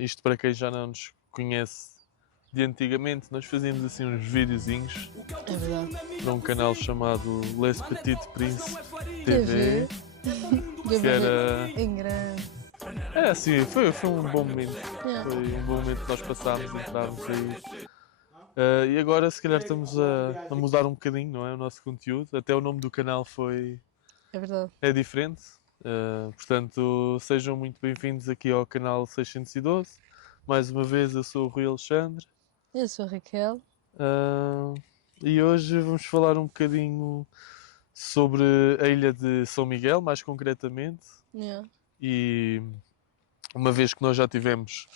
Isto para quem já não nos conhece de antigamente, nós fazíamos assim uns videozinhos É verdade. para um canal chamado Les Petites Princes TV. TV, que era, Em grande. é assim, foi um bom momento. Yeah. Foi um bom momento que nós passámos, entrámos aí. E agora se calhar estamos a mudar um bocadinho, não é? O nosso conteúdo. Até o nome do canal É verdade. é diferente. Portanto, sejam muito bem-vindos aqui ao canal 612. Mais uma vez, eu sou o Rui Alexandre. Eu sou a Raquel. Uh, e hoje vamos falar um bocadinho sobre a ilha de São Miguel, mais concretamente. Yeah. E uma vez que nós já tivemos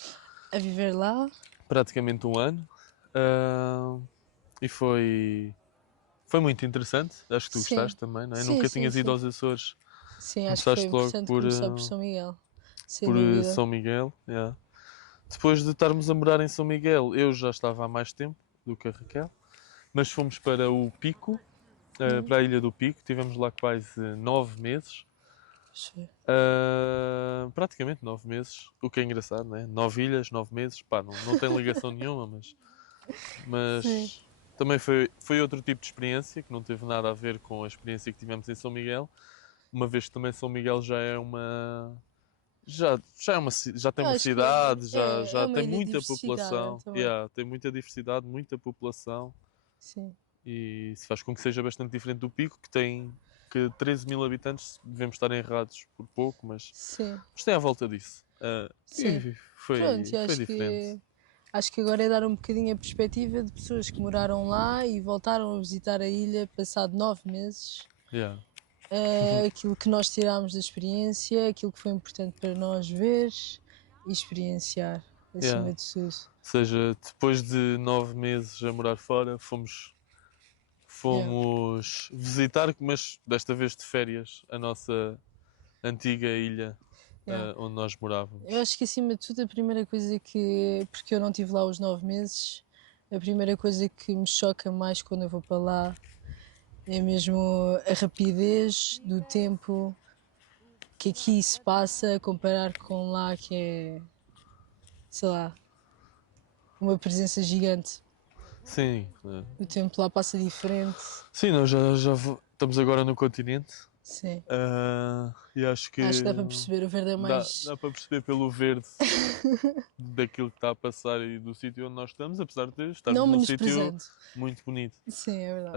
A viver lá. praticamente um ano, e foi muito interessante. Acho que tu Sim. gostaste também, não é? Sim, Nunca sim, tinhas ido sim. aos Açores. Sim, acho que foi Começaste logo importante começar por São Miguel. Sem por dúvida. São Miguel. Yeah. Depois de estarmos a morar em São Miguel, eu já estava há mais tempo do que a Raquel, mas fomos para o Pico, para a Ilha do Pico. Tivemos lá quase 9 meses. Sim. Praticamente 9 meses, o que é engraçado, né? 9 ilhas, 9 meses, pá, não tem ligação nenhuma, Sim. mas também foi outro tipo de experiência que não teve nada a ver com a experiência que tivemos em São Miguel, uma vez que também São Miguel já é uma. Já tem Eu uma acho que cidade, é já uma tem ilha muita diversificada população, também. yeah, tem muita diversidade, muita população, Sim. e isso faz com que seja bastante diferente do Pico, que tem 13 mil habitantes. Devemos estar errados por pouco, mas Sim. tem à volta disso. Sim. E Pronto, eu foi diferente. acho que agora é dar um bocadinho a perspectiva de pessoas que moraram lá e voltaram a visitar a ilha passado 9 meses. Yeah. Aquilo que nós tirámos da experiência, aquilo que foi importante para nós ver e experienciar, Yeah. acima de tudo. Ou seja, depois de 9 meses a morar fora, Yeah. fomos visitar, mas desta vez de férias, a nossa antiga ilha, Yeah. onde nós morávamos. Eu acho que acima de tudo a primeira coisa que, porque eu não estive lá os 9 meses, a primeira coisa que me choca mais quando eu vou para lá é mesmo a rapidez do tempo que aqui se passa, comparar com lá que é, sei lá, uma presença gigante. Sim, O tempo lá passa diferente. sim, nós estamos agora no continente. Sim. E acho Acho que que dá para perceber, o verde é mais. dá para perceber pelo verde daquilo que está a passar e do sítio onde nós estamos, apesar de estarmos Não num sítio menosprezando. muito bonito. Sim, é verdade.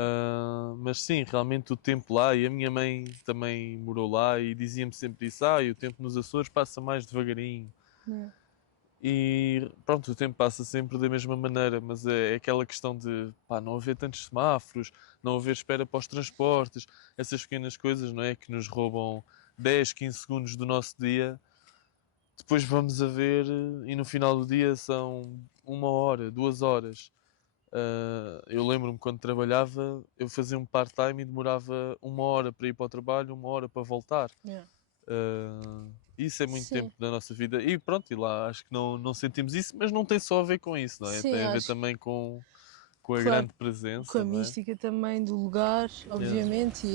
Mas sim, realmente o tempo lá, e a minha mãe também morou lá e dizia-me sempre isso, e o tempo nos Açores passa mais devagarinho. É. E pronto, o tempo passa sempre da mesma maneira, mas é aquela questão de pá, não haver tantos semáforos, não haver espera para os transportes, essas pequenas coisas, não é? Que nos roubam 10, 15 segundos do nosso dia. Depois vamos a ver e no final do dia são 1 hora, 2 horas. Eu lembro-me quando trabalhava, eu fazia um part-time e demorava 1 hora para ir para o trabalho, 1 hora para voltar. Yeah. Isso é muito Sim. tempo da nossa vida. E pronto, e lá acho que não sentimos isso, mas não tem só a ver com isso, não é? Sim, Tem a ver acho também com a claro, grande com a presença, não é? mística também do lugar, Yeah. obviamente,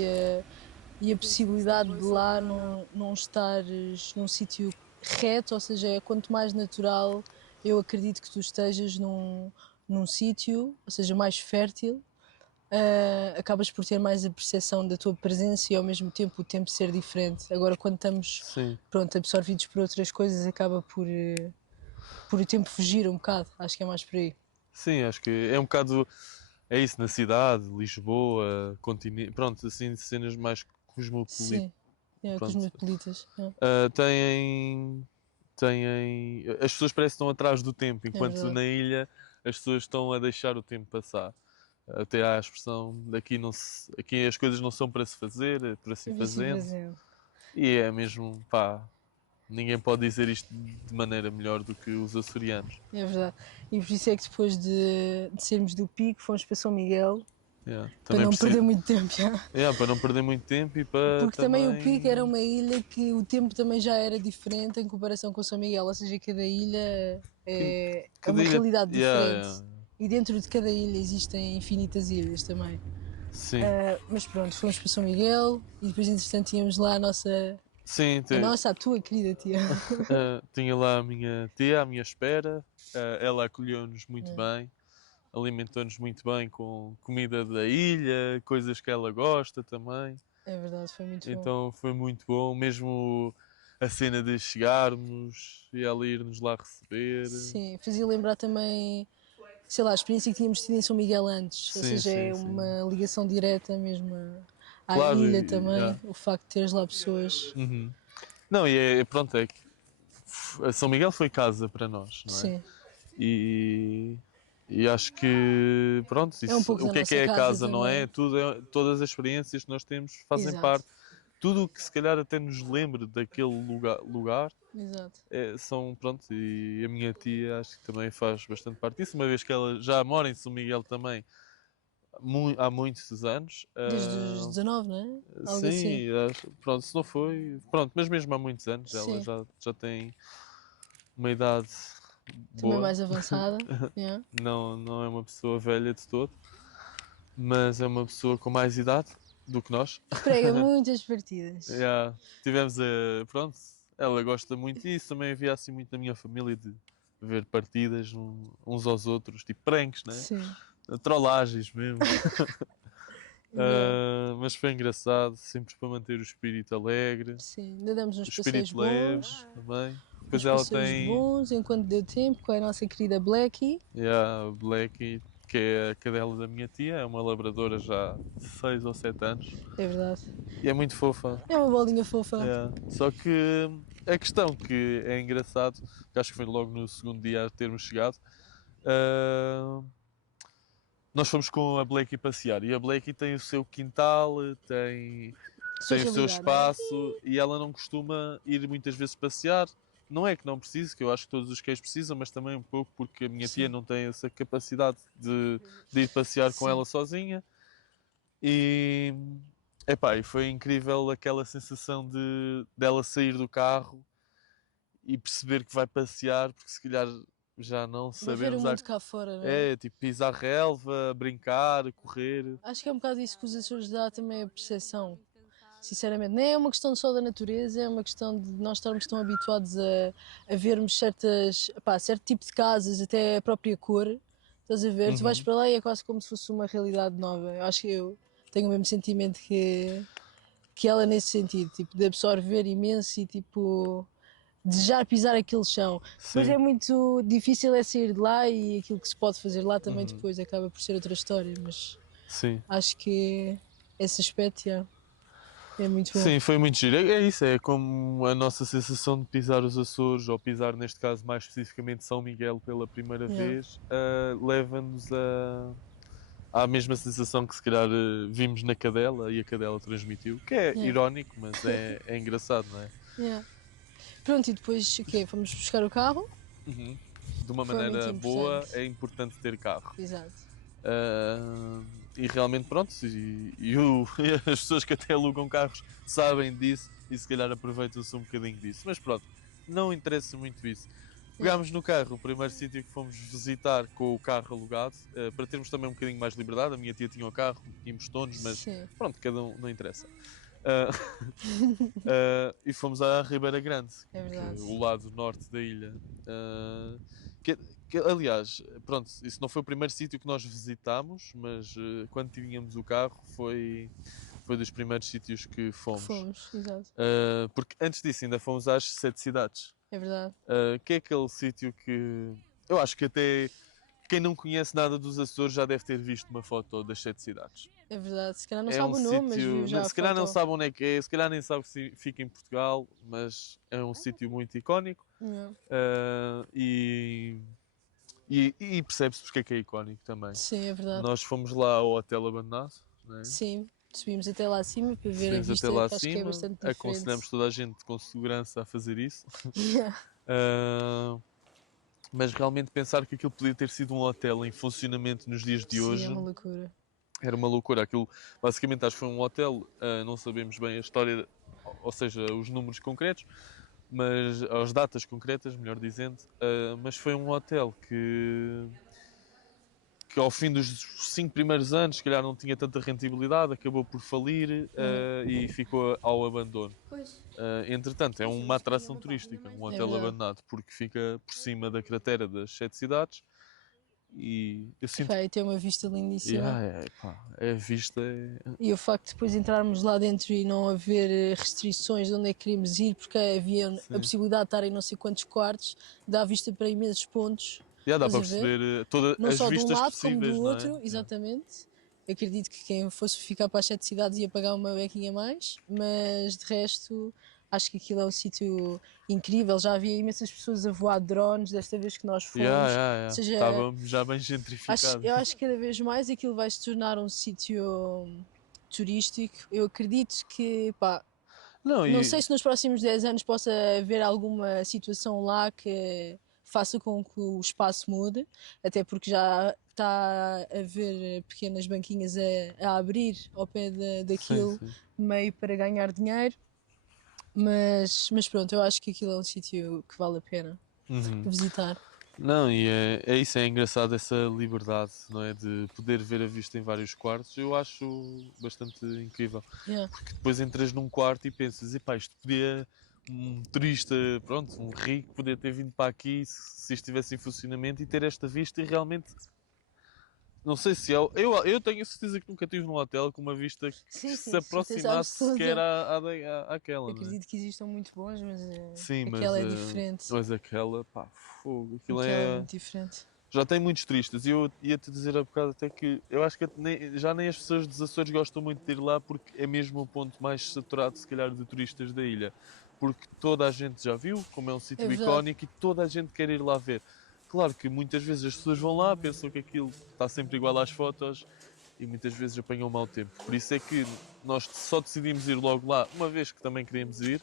e a possibilidade de lá não estares num sítio reto, ou seja, é quanto mais natural eu acredito que tu estejas num sítio, ou seja, mais fértil, acabas por ter mais a percepção da tua presença e ao mesmo tempo o tempo ser diferente. Agora quando estamos Sim. pronto, absorvidos por outras coisas acaba por o tempo fugir um bocado, acho que é mais por aí. Sim, acho que é um bocado. É isso, na cidade, Lisboa, continente, pronto, assim, cenas mais cosmopolitas. Sim, é, com os Pronto. metropolitas. É, As pessoas parecem que estão atrás do tempo, é enquanto verdade. na ilha as pessoas estão a deixar o tempo passar. Até há a expressão daqui não se, aqui as coisas não são para se fazer, é para se ir Eu vi assim fazendo. fazendo. E é mesmo, pá, ninguém pode dizer isto de maneira melhor do que os açorianos. É verdade. E por isso é que depois de sermos do Pico, fomos para São Miguel, Yeah. para Também não perder muito tempo. Já. para não perder muito tempo e para Porque também o também. Pico era uma ilha que o tempo também já era diferente em comparação com São Miguel, ou seja, cada ilha é Cada uma ilha. realidade diferente. Yeah. E dentro de cada ilha existem infinitas ilhas também. Sim. Mas pronto, fomos para São Miguel e depois entretanto tínhamos lá a nossa Sim, A nossa, a tua querida tia. tinha lá a minha tia à minha espera. Ela acolheu-nos muito É, bem, alimentou-nos muito bem com comida da ilha, coisas que ela gosta também. é verdade, foi muito bom. Então foi muito bom, mesmo a cena de chegarmos e ela ir-nos lá receber. Sim, fazia lembrar também, sei lá, a experiência que tínhamos tido em São Miguel antes. Ou Sim, seja, sim, é sim. uma ligação direta mesmo à Claro, ilha e, também. O facto de teres lá pessoas. uhum. Não, e pronto, é que São Miguel foi casa para nós, não é? Sim, E, e acho que, pronto, é um isso, pouco o da que nossa é a casa casa, não é? também. Tudo, todas as experiências que nós temos fazem Exato, parte. Tudo o que se calhar até nos lembre daquele lugar exato. são, pronto, e a minha tia acho que também faz bastante parte disso, uma vez que ela já mora em São Miguel também há muitos anos. Desde os 19, não é? Algo assim. Sim, pronto, se não foi, pronto, mas mesmo há muitos anos ela Sim, já tem uma idade também boa, mais avançada. Yeah. não é uma pessoa velha de todo, mas é uma pessoa com mais idade do que nós. Que prega muitas partidas. Yeah, tivemos pronto, ela gosta muito disso, também havia assim muito na minha família de ver partidas uns aos outros, tipo pranks, né? Sim, Trollagens mesmo. yeah. Mas foi engraçado, sempre para manter o espírito alegre, Sim, ainda demos o uns passeios espírito leve bons. também. Depois Uns ela passeios tem, bons enquanto deu tempo com a nossa querida Blackie. yeah, a Blackie, que é a cadela da minha tia, é uma labradora já de 6 ou 7 anos É verdade. e é muito fofa. É uma bolinha fofa. Yeah. Só que a questão que é engraçado, que acho que foi logo no segundo dia a termos chegado, ah, nós fomos com a Blakey passear e a Blakey tem o seu quintal, tem o seu Socialidade, não é? espaço e ela não costuma ir muitas vezes passear. Não é que não precise, que eu acho que todos os cães precisam, mas também um pouco porque a minha tia Sim, não tem essa capacidade de ir passear com sim. ela sozinha. E, epá, e foi incrível aquela sensação de dela sair do carro e perceber que vai passear, porque se calhar já não Vai ver o sabemos. mundo cá fora, não é? É, tipo, pisar relva, brincar, correr. Acho que é um bocado isso que os Açores dá também a percepção. Sinceramente, nem é uma questão só da natureza, é uma questão de nós estarmos tão habituados a vermos certo tipo de casas, até a própria cor. Estás a ver? Tu vais Uhum. para lá e é quase como se fosse uma realidade nova. Eu acho que eu tenho o mesmo sentimento que ela nesse sentido, tipo, de absorver imenso e tipo desejar pisar aquele chão. Depois Sim. é muito difícil é sair de lá e aquilo que se pode fazer lá também Uhum. depois acaba por ser outra história, mas Sim. acho que esse aspecto yeah, é muito bom. Sim, foi muito giro. É isso, é como a nossa sensação de pisar os Açores, ou pisar, neste caso, mais especificamente São Miguel pela primeira Yeah, vez, leva-nos à mesma sensação que se calhar vimos na cadela e a cadela transmitiu, que é yeah, irónico, mas é engraçado, não é? yeah. Pronto, e depois o quê? Fomos buscar o carro, Uhum. De uma foi muito maneira boa, importante. é importante ter carro. Exato. E realmente, pronto, e as pessoas que até alugam carros sabem disso e se calhar aproveitam-se um bocadinho disso. Mas pronto, não interessa muito isso. Yeah, Pegámos no carro, o primeiro sítio que fomos visitar com o carro alugado, para termos também um bocadinho mais de liberdade. A minha tia tinha o carro, tínhamos todos, mas sim, pronto, cada um não interessa. Ah, e fomos à Ribeira Grande, é que é verdade. o lado norte da ilha. Ah, que, aliás, pronto, isso não foi o primeiro sítio que nós visitámos, mas quando tínhamos o carro foi dos primeiros sítios que Que fomos. fomos, exato. Porque antes disso ainda fomos às sete cidades, É verdade. que é aquele sítio que eu acho que até quem não conhece nada dos Açores já deve ter visto uma foto das sete cidades. É verdade. Se calhar não É um sabe o nome, mas viu sítio, já a se calhar não foto. sabe onde é que é, se calhar nem sabe se fica em Portugal, mas é um sítio muito icónico. Yeah. uh, e, e percebe-se porque é que é icónico também. Sim, é verdade. Nós fomos lá ao hotel abandonado, né? Sim, subimos até lá acima para ver a Subimos até vista, lá que acho que é acima, bastante diferente. aconselhamos toda a gente com segurança a fazer isso. Yeah. Uh, mas realmente pensar que aquilo podia ter sido um hotel em funcionamento nos dias de Sim, é hoje uma loucura. era uma loucura. Aquilo, basicamente, acho que foi um hotel, não sabemos bem a história, ou seja, os números concretos, mas as datas concretas, melhor dizendo, mas foi um hotel que ao fim dos 5 primeiros anos, se calhar não tinha tanta rentabilidade, acabou por falir e ficou ao abandono. Pois. Entretanto, é Pois, uma mas atração tinha uma página turística, mais um É hotel verdade. abandonado, porque fica por cima da cratera das 7 cidades e eu sinto Pá, e tem uma vista que lindíssima. a vista é... E o facto de depois entrarmos lá dentro e não haver restrições de onde é que queríamos ir, porque havia a Sim. possibilidade de estar em não sei quantos quartos, dá vista para imensos pontos. Dá Estás para a ver? perceber todas Não as só de um vistas lado como do possíveis, não é? outro, exatamente. Acredito que quem fosse ficar para as 7 cidades ia pagar uma bequinha a mais, mas de resto acho que aquilo é um sítio incrível. Já havia imensas pessoas a voar drones desta vez que nós fomos. Ou seja, Estava já bem gentrificado. eu acho que cada vez mais aquilo vai se tornar um sítio turístico. Eu acredito que, pá, Não, não sei se nos próximos 10 anos possa haver alguma situação lá que faça com que o espaço mude, até porque já está a haver pequenas banquinhas a abrir ao pé daquilo, sim. meio para ganhar dinheiro. Mas pronto, eu acho que aquilo é um sítio que vale a pena Uhum. visitar. Não, e é isso, é engraçado essa liberdade, não é? De poder ver a vista em vários quartos, eu acho bastante incrível. Yeah. Porque depois entras num quarto e pensas, epá, isto podia, um turista, pronto, um rico, podia ter vindo para aqui se isto estivesse em funcionamento e ter esta vista e realmente, não sei se é, eu tenho a certeza que nunca estive num hotel com uma vista que Sim, se sim, certeza aproximasse sequer absoluta. àquela, não é? Acredito que existam muito bons, mas Sim, aquela é diferente. mas aquela, pá, fogo, aquilo Aquela é é... muito diferente. Já tem muitos turistas e eu ia-te dizer há bocado até que eu acho que já nem as pessoas dos Açores gostam muito de ir lá porque é mesmo o ponto mais saturado, se calhar, de turistas da ilha. Porque toda a gente já viu, como é um É sítio verdade. icónico e toda a gente quer ir lá ver. Claro que muitas vezes as pessoas vão lá, pensam que aquilo está sempre igual às fotos e muitas vezes apanham mau tempo. Por isso é que nós só decidimos ir logo lá uma vez que também queríamos ir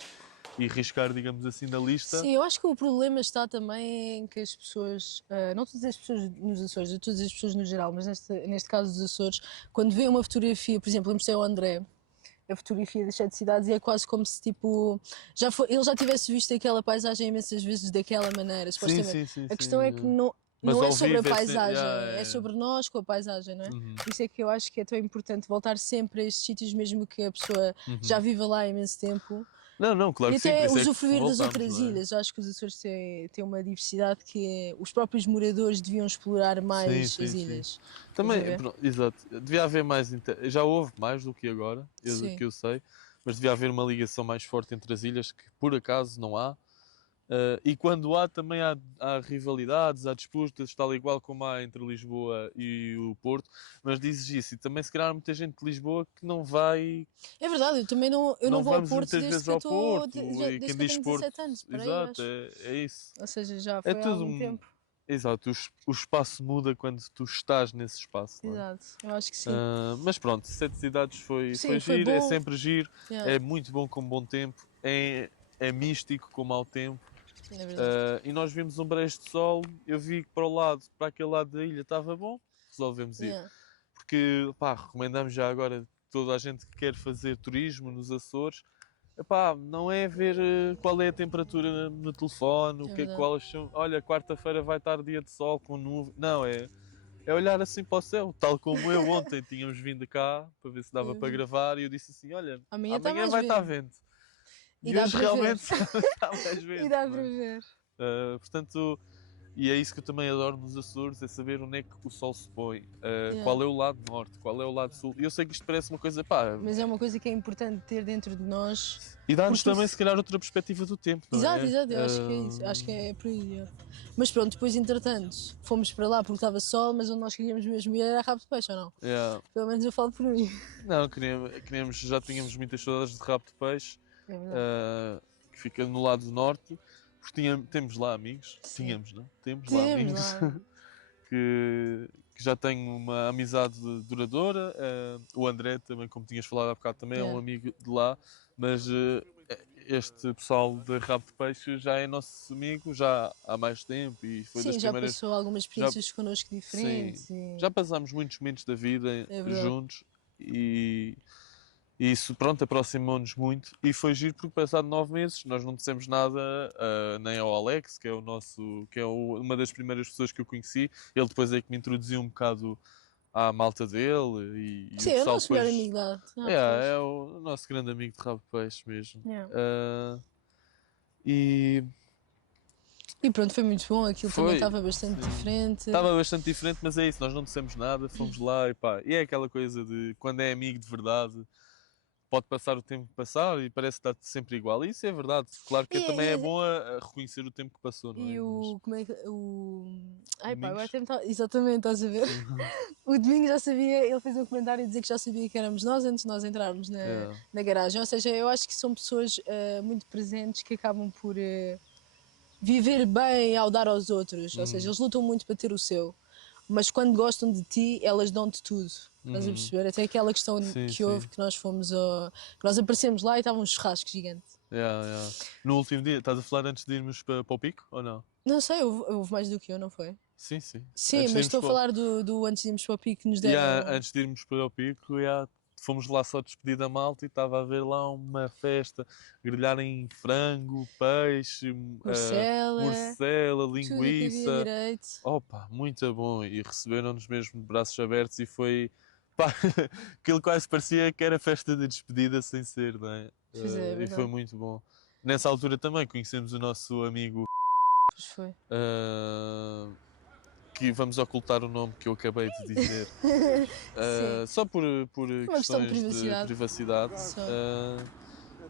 e arriscar, digamos assim, na lista. Sim, eu acho que o problema está também em que as pessoas, não todas as pessoas nos Açores, todas as pessoas no geral, mas neste caso dos Açores, quando vê uma fotografia, por exemplo, eu mostrei ao André a fotografia das 7 cidades e é quase como se tipo ele já tivesse visto aquela paisagem imensas vezes daquela maneira, supostamente. A questão é que Mas não é ao sobre a vivo é paisagem, yeah, é sobre nós com a paisagem, não é? Uhum. Por isso é que eu acho que é tão importante voltar sempre a estes sítios, mesmo que a pessoa já Uhum. viva lá há imenso tempo. Não, claro E que sim, por até isso é que usufruir das voltamos, outras não é? ilhas. Eu acho que os Açores têm uma diversidade que os próprios moradores deviam explorar mais as Sim. ilhas. Estás a Também, ver? exato, devia haver mais, já houve mais do que agora, Sim. que eu sei, mas devia haver uma ligação mais forte entre as ilhas, que por acaso não há. E quando há, também há rivalidades, há disputas, tal igual como há entre Lisboa e o Porto, mas dizes isso, e também se calhar há muita gente de Lisboa que não vai, É verdade, eu não não vou ao vamos Porto muitas desde vezes que eu ao estou, Porto, e quem desde que eu diz tenho Porto, 17 anos, por aí, exato, acho. é isso. Ou seja, já É foi há tudo algum tempo. Exato, o espaço muda quando tu estás nesse espaço, não é? Exato, eu acho que sim. Mas pronto, sete cidades foi Sim, foi giro, é bom. sempre giro, Yeah, é muito bom com bom tempo, é místico com mau tempo. é verdade. E nós vimos um brejo de sol, eu vi que para aquele lado da ilha estava bom, resolvemos ir. Yeah. Porque, pá, recomendamos já agora toda a gente que quer fazer turismo nos Açores, epá, não é ver qual é a temperatura no telefone, É verdade. quais são, olha, quarta-feira vai estar dia de sol com nuvem. Não, é olhar assim para o céu, tal como eu ontem tínhamos vindo cá para ver se dava para gravar e eu disse assim, olha, Amanhã está amanhã mais vai estar vento. vento. E E dá hoje para ver. realmente está mais E vento, dá não para é? ver. Portanto, e é isso que eu também adoro nos Açores, é saber onde é que o sol se põe, Yeah. qual é o lado norte, qual é o lado sul. E eu sei que isto parece uma coisa, pá, Mas é uma coisa que é importante ter dentro de nós. e dá-nos Porque também, se isso... calhar, outra perspectiva do tempo, não Exato, é? exato, eu acho que é isso. Acho que é por aí. Yeah. Mas pronto, depois entretanto, fomos para lá porque estava sol, mas onde nós queríamos mesmo ir era rabo de peixe, ou não? Yeah. Pelo menos eu falo por mim. Não, já tínhamos muitas saudades de rabo de peixe, É verdade. que fica no lado norte, porque temos lá amigos, Sim. não? Temos lá Temos amigos lá. que já têm uma amizade duradoura. O André, também, como tinhas falado há bocado, também é um Yeah. amigo de lá, mas este pessoal de rabo de peixe já é nosso amigo já há mais tempo e foi das Sim, já primeiras. passou algumas Já, experiências connosco sim, diferentes. E... já passámos muitos momentos da vida É verdade. juntos e E isso, pronto, aproximou-nos muito e foi giro porque passado 9 meses nós não dissemos nada nem ao Alex, que é o nosso, uma das primeiras pessoas que eu conheci. Ele depois é que me introduziu um bocado à malta dele e Sim, o é o pessoal nosso melhor depois. amigo lá. Ah, É, pois. é o nosso grande amigo de rabo de peixe mesmo. Yeah. E E pronto, foi muito bom. Aquilo também foi, estava bastante sim. diferente. Estava bastante diferente, mas é isso, nós não dissemos nada, fomos lá e pá. E é aquela coisa de quando é amigo de verdade, pode passar o tempo que passar e parece que está sempre igual. E isso é verdade. Claro que E, também é e, bom a reconhecer o tempo que passou, não e é? Mas o. Como é que. O. Ai pá, agora domingos. até me tá... Exatamente, estás a ver? O domingo já sabia, ele fez um comentário a dizer que já sabia que éramos nós antes de nós entrarmos Yeah. na garagem. Ou seja, eu acho que são pessoas muito presentes que acabam por viver bem ao dar aos outros. Ou seja, Uhum. eles lutam muito para ter o seu. Mas quando gostam de ti, elas dão-te tudo. Estás a Uhum. perceber? Até aquela questão Sim, que houve, sim. que nós fomos que nós aparecemos lá e estava um churrasco gigante. Yeah, yeah. No último dia, estás a falar antes de irmos para o pico ou não? Não sei, houve mais do que eu, não foi? Sim, sim. Sim, Antes de mas irmos estou a para o... falar do antes de irmos para o pico que nos Yeah, deram. antes de irmos para o pico, yeah, fomos lá só despedir da malta e estava a haver lá uma festa, grelharem frango, peixe, Morcela, morcela, tudo o que havia linguiça. direito. Opa, muito bom. E receberam-nos mesmo de braços abertos e foi. Pá, aquilo quase parecia que era festa de despedida sem ser, não é? Pois é, é E foi verdade. muito bom. Nessa altura também conhecemos o nosso amigo, Pois foi. uh, que vamos ocultar o nome que eu acabei de dizer, Sim, só por por uma questão de questões de privacidade. privacidade. Só.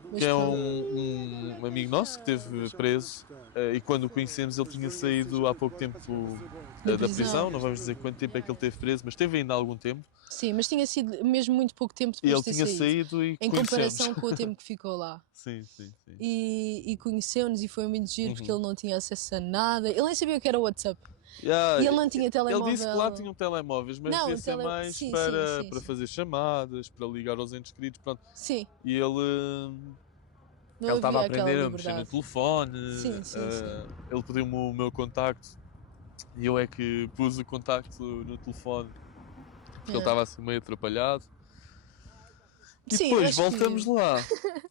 Que Mas é pronto. um amigo nosso que esteve preso e quando o conhecemos ele tinha saído há pouco tempo Da da prisão, prisão. não vamos dizer quanto tempo é que ele teve preso, mas teve ainda algum tempo Sim, mas tinha sido mesmo muito pouco tempo e depois ele de ter tinha saído. saído e Em conhecemos. comparação com o tempo que ficou lá. Sim, sim, sim. E conheceu-nos e foi muito giro porque Uhum. ele não tinha acesso a nada. Ele nem sabia o que era o WhatsApp. Yeah, E ele não tinha ele disse que lá telemóvel. tinham telemóveis, mas devia Não, ser mais sim, sim, sim, para sim. fazer chamadas, para ligar aos entes queridos, pronto. Sim, E não ele estava a havia aquela aprender a mexer no liberdade. telefone, Sim, sim, sim. ele pediu-me o meu contacto e eu é que pus o contacto no telefone porque ele Yeah. estava assim meio atrapalhado. E Sim, depois acho voltamos que lá,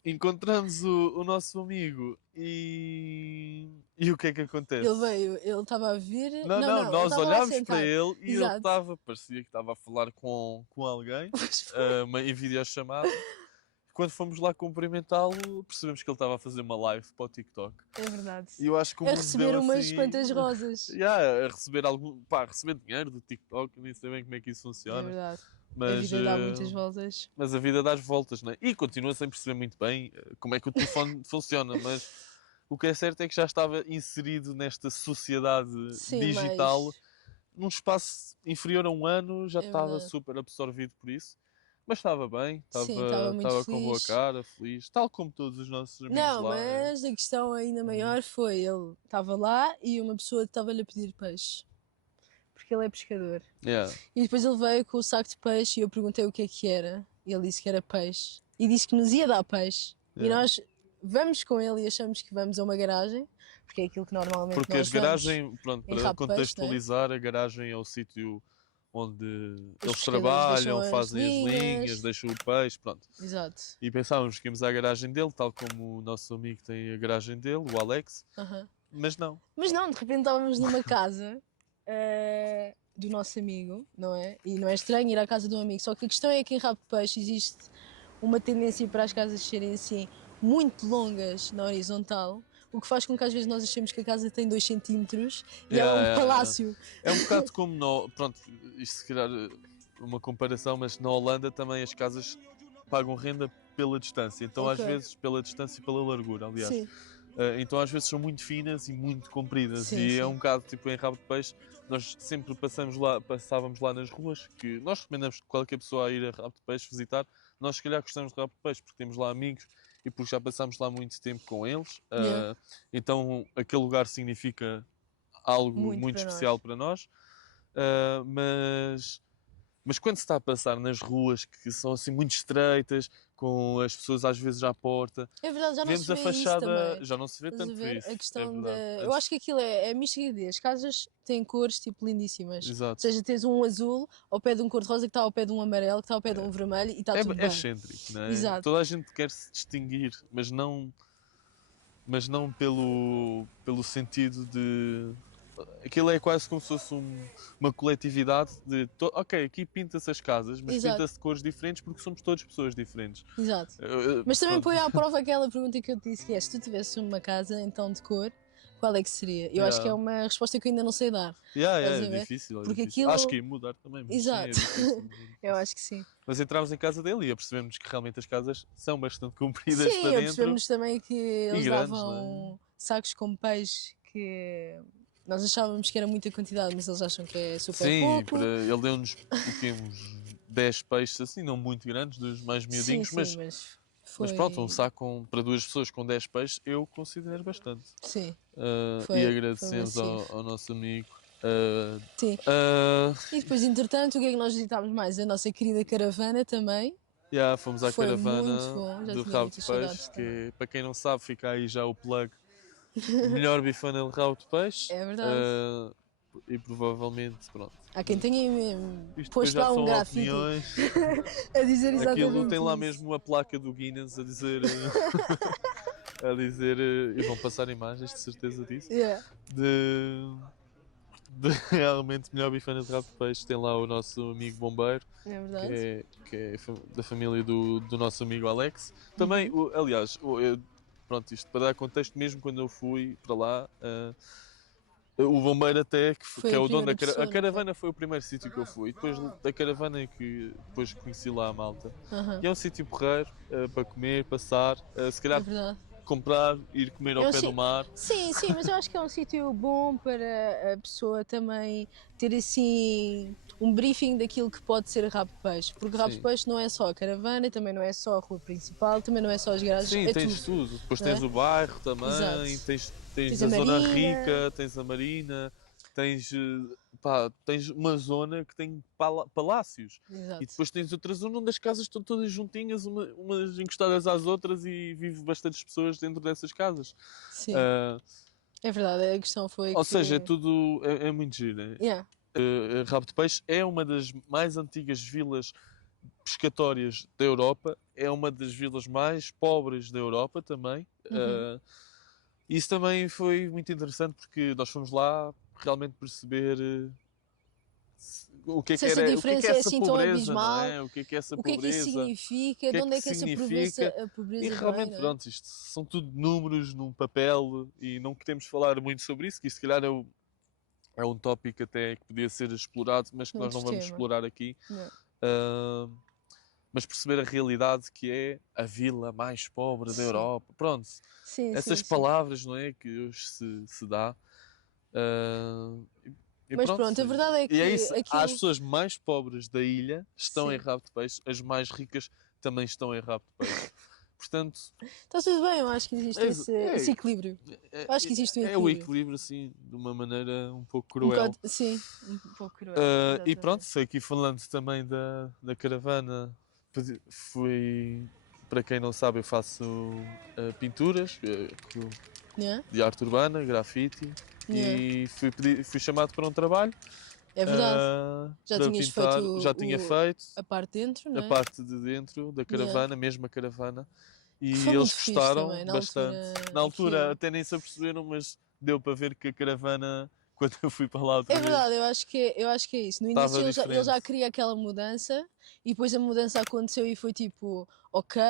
encontramos o nosso amigo e o que é que ele acontece? veio, ele estava a vir. Não, Não, não, não, ele nós estava lá olhámos para sentado. ele e ele Exato. estava, parecia que estava a falar com alguém, Mas foi. em videochamada. Quando fomos lá cumprimentá-lo, percebemos que ele estava a fazer uma live para o TikTok. É verdade. E eu acho que o A mundo deu receber umas assim. quantas rosas. Yeah, a receber algum. Pá, a receber dinheiro do TikTok, nem sei bem como é que isso É funciona. verdade. A Mas, vida dá muitas voltas. mas a vida dá as voltas, né? E continua sem perceber muito bem como é que o telefone funciona. Mas o que é certo é que já estava inserido nesta sociedade Sim, digital mas num espaço inferior a um ano, já é estava verdade. super absorvido por isso. Mas estava bem, Sim, estava muito estava com boa feliz. cara, feliz, tal como todos os nossos amigos Não, lá. É. mas a questão ainda Uhum. maior foi ele estava lá e uma pessoa estava-lhe a pedir peixe. Porque ele é pescador. Yeah. E depois ele veio com o saco de peixe e eu perguntei o que era. E ele disse que era peixe. E disse que nos ia dar peixe. E Yeah. nós vamos com ele e achamos que vamos a uma garagem, porque é aquilo que normalmente Porque nós as vamos garagens, pronto, em para rabo de peixe, não é? contextualizar, a garagem é o sítio onde Os eles pescadores deixam trabalham, as fazem as linhas, linhas. deixam o peixe, pronto. Exato. E pensávamos que íamos à garagem dele, tal como o nosso amigo tem a garagem dele, o Alex, Aham. mas não. Mas não, de repente estávamos numa casa do nosso amigo, não é? E não é estranho ir à casa de um amigo. Só que a questão é que em Rabo de Peixe existe uma tendência para as casas serem assim muito longas na horizontal, o que faz com que às vezes nós achemos que a casa tem 2 centímetros e ela é Yeah, um yeah, yeah. palácio. É um bocado como no, pronto, isto se calhar uma comparação, mas na Holanda também as casas pagam renda pela distância, então às Ok. vezes pela distância e pela largura, aliás. Sim, Então às vezes são muito finas e muito compridas sim, e é sim. um bocado tipo em Rabo de Peixe, nós sempre passávamos lá nas ruas, que nós recomendamos que qualquer pessoa a ir a Rabo de Peixe visitar, nós se calhar gostamos de Rabo de Peixe porque temos lá amigos e porque já passámos lá muito tempo com eles, Yeah. então aquele lugar significa algo Muito muito para especial nós. para nós, mas Mas quando se está a passar nas ruas que são assim muito estreitas, com as pessoas às vezes à porta, É verdade, já não se vemos a vê isso fachada, também. já não se vê Estás a tanto ver? A isso, é questão da. verdade. Eu acho que aquilo é Michigan. As casas têm cores tipo lindíssimas. Ou Exato. seja, tens um azul ao pé de um cor-de-rosa que está ao pé de um amarelo, que está ao pé de um vermelho e está tudo É bem. excêntrico, não é? Exato, Toda a gente quer se distinguir, mas não pelo sentido de. Aquilo é quase como se fosse uma coletividade de. Ok, aqui pinta-se as casas, mas exato, pinta-se de cores diferentes porque somos todas pessoas diferentes. exato. Mas também Pronto. põe à prova aquela pergunta que eu te disse, que é, se tu tivesses uma casa então de cor, qual é que seria? Eu acho que é Yeah. uma resposta que eu ainda não sei dar. Estás É a ver? difícil, é Porque difícil. Acho que aquilo. ia mudar também, mas sim, é Exato. difícil. É Eu difícil. acho que sim. Mas entramos em casa dele e apercebemos que realmente as casas são bastante compridas para Sim, dentro apercebemos também que e eles grandes, não é? davam sacos com peixe que nós achávamos que era muita quantidade, mas eles acham que é super Sim, pouco. ele deu-nos o quê? Uns 10 peixes assim, não muito grandes, dos mais Sim, miudinhos, sim, mas mas pronto, um foi. saco para duas pessoas com 10 peixes eu considero bastante. Sim, E foi agradecemos massivo. ao nosso amigo. Ah, Sim. ah, E depois, entretanto, o que é que nós visitámos mais? A nossa querida caravana também. fomos à Foi muito caravana bom, já do tinha rabo de muitas peixe, saudades que também. para quem não sabe, fica aí já o plug. Melhor bifana de rabo de peixe. É verdade. E provavelmente, pronto. Há quem tenha mesmo Isto depois posto já lá um são grafite opiniões. a dizer Aquilo tem exatamente lá isso. mesmo a placa do Guinness a dizer. A dizer. E vão passar imagens, de certeza disso. Yeah, De, de realmente melhor bifana de rabo de peixe. Tem lá o nosso amigo bombeiro, é verdade. que é da família do nosso amigo Alex. Também, Uhum. aliás, pronto, isto para dar contexto, mesmo quando eu fui para lá. O bombeiro até, que Foi é a o dono primeira da caravana. A pessoa, não foi? caravana foi o primeiro sítio que eu fui. Depois da caravana é que depois conheci lá a malta. Aham, E é um sítio porreiro, para comer, passar, se é calhar verdade. comprar, ir comer ao É um pé do si... mar. Sim, sim, mas eu acho que é um sítio bom para a pessoa também ter assim um briefing daquilo que pode ser rabo de peixe. Porque rabo de Sim. peixe não é só a caravana, também não é só a rua principal, também não é só as garagens, Sim, é tudo, tens tudo. Depois não tens é? o bairro Exato. também, Tens tens a a zona marina, rica, tens a marina, tens, pá, tens uma zona que tem palácios. E exato. depois tens outra zona onde as casas estão todas juntinhas, umas encostadas às outras e vive bastantes pessoas dentro dessas casas. Sim, Ah, é verdade. A questão foi ou seja, é que. tudo é muito giro. Né? Yeah. Rabo de Peixe é uma das mais antigas vilas pescatórias da Europa, é uma das vilas mais pobres da Europa também. Uhum. Isso também foi muito interessante porque nós fomos lá realmente perceber Se essa o que é diferença é essa assim tão pobreza, não abismal, é? O que é essa o que é que isso pobreza, o significa, que de é onde que é que essa pobreza, significa. a E pobreza vem, realmente, não é? pronto, isto são tudo números num papel e não queremos falar muito sobre isso, que isto se calhar é um tópico até que podia ser explorado, mas que nós Outro não vamos tema. explorar aqui. Yeah. Ah, mas perceber a realidade que é a vila mais pobre da Sim, Europa. Pronto, sim, sim, essas sim. palavras, não é? Que hoje se dá. Ah, e Mas pronto, pronto, a verdade é e é que isso. As aquilo. pessoas mais pobres da ilha estão em Sim. rabo de peixe, as mais ricas também estão em rabo de peixe. Portanto, Está tudo bem, eu acho que existe é, esse é, equilíbrio. Eu acho que existe um é o equilíbrio. equilíbrio, assim, de uma maneira um pouco Um cruel. bocado, sim, um pouco cruel, E pronto, exatamente. foi aqui falando também da caravana. Fui, para quem não sabe, eu faço pinturas Yeah? de arte urbana, grafite, Yeah. e fui chamado para um trabalho É verdade. Já para tinhas feito pintar. Já tinha feito a parte dentro, não a é? parte de dentro da Yeah. caravana, mesmo a caravana, Que e foi eles muito fixe gostaram também, na bastante. altura Na altura aquilo. até nem se aperceberam, mas deu para ver que a caravana, quando eu fui para lá outra É vez, verdade, eu acho que é isso. No início estava ele diferente. já queria aquela mudança e depois a mudança aconteceu e foi tipo, ok,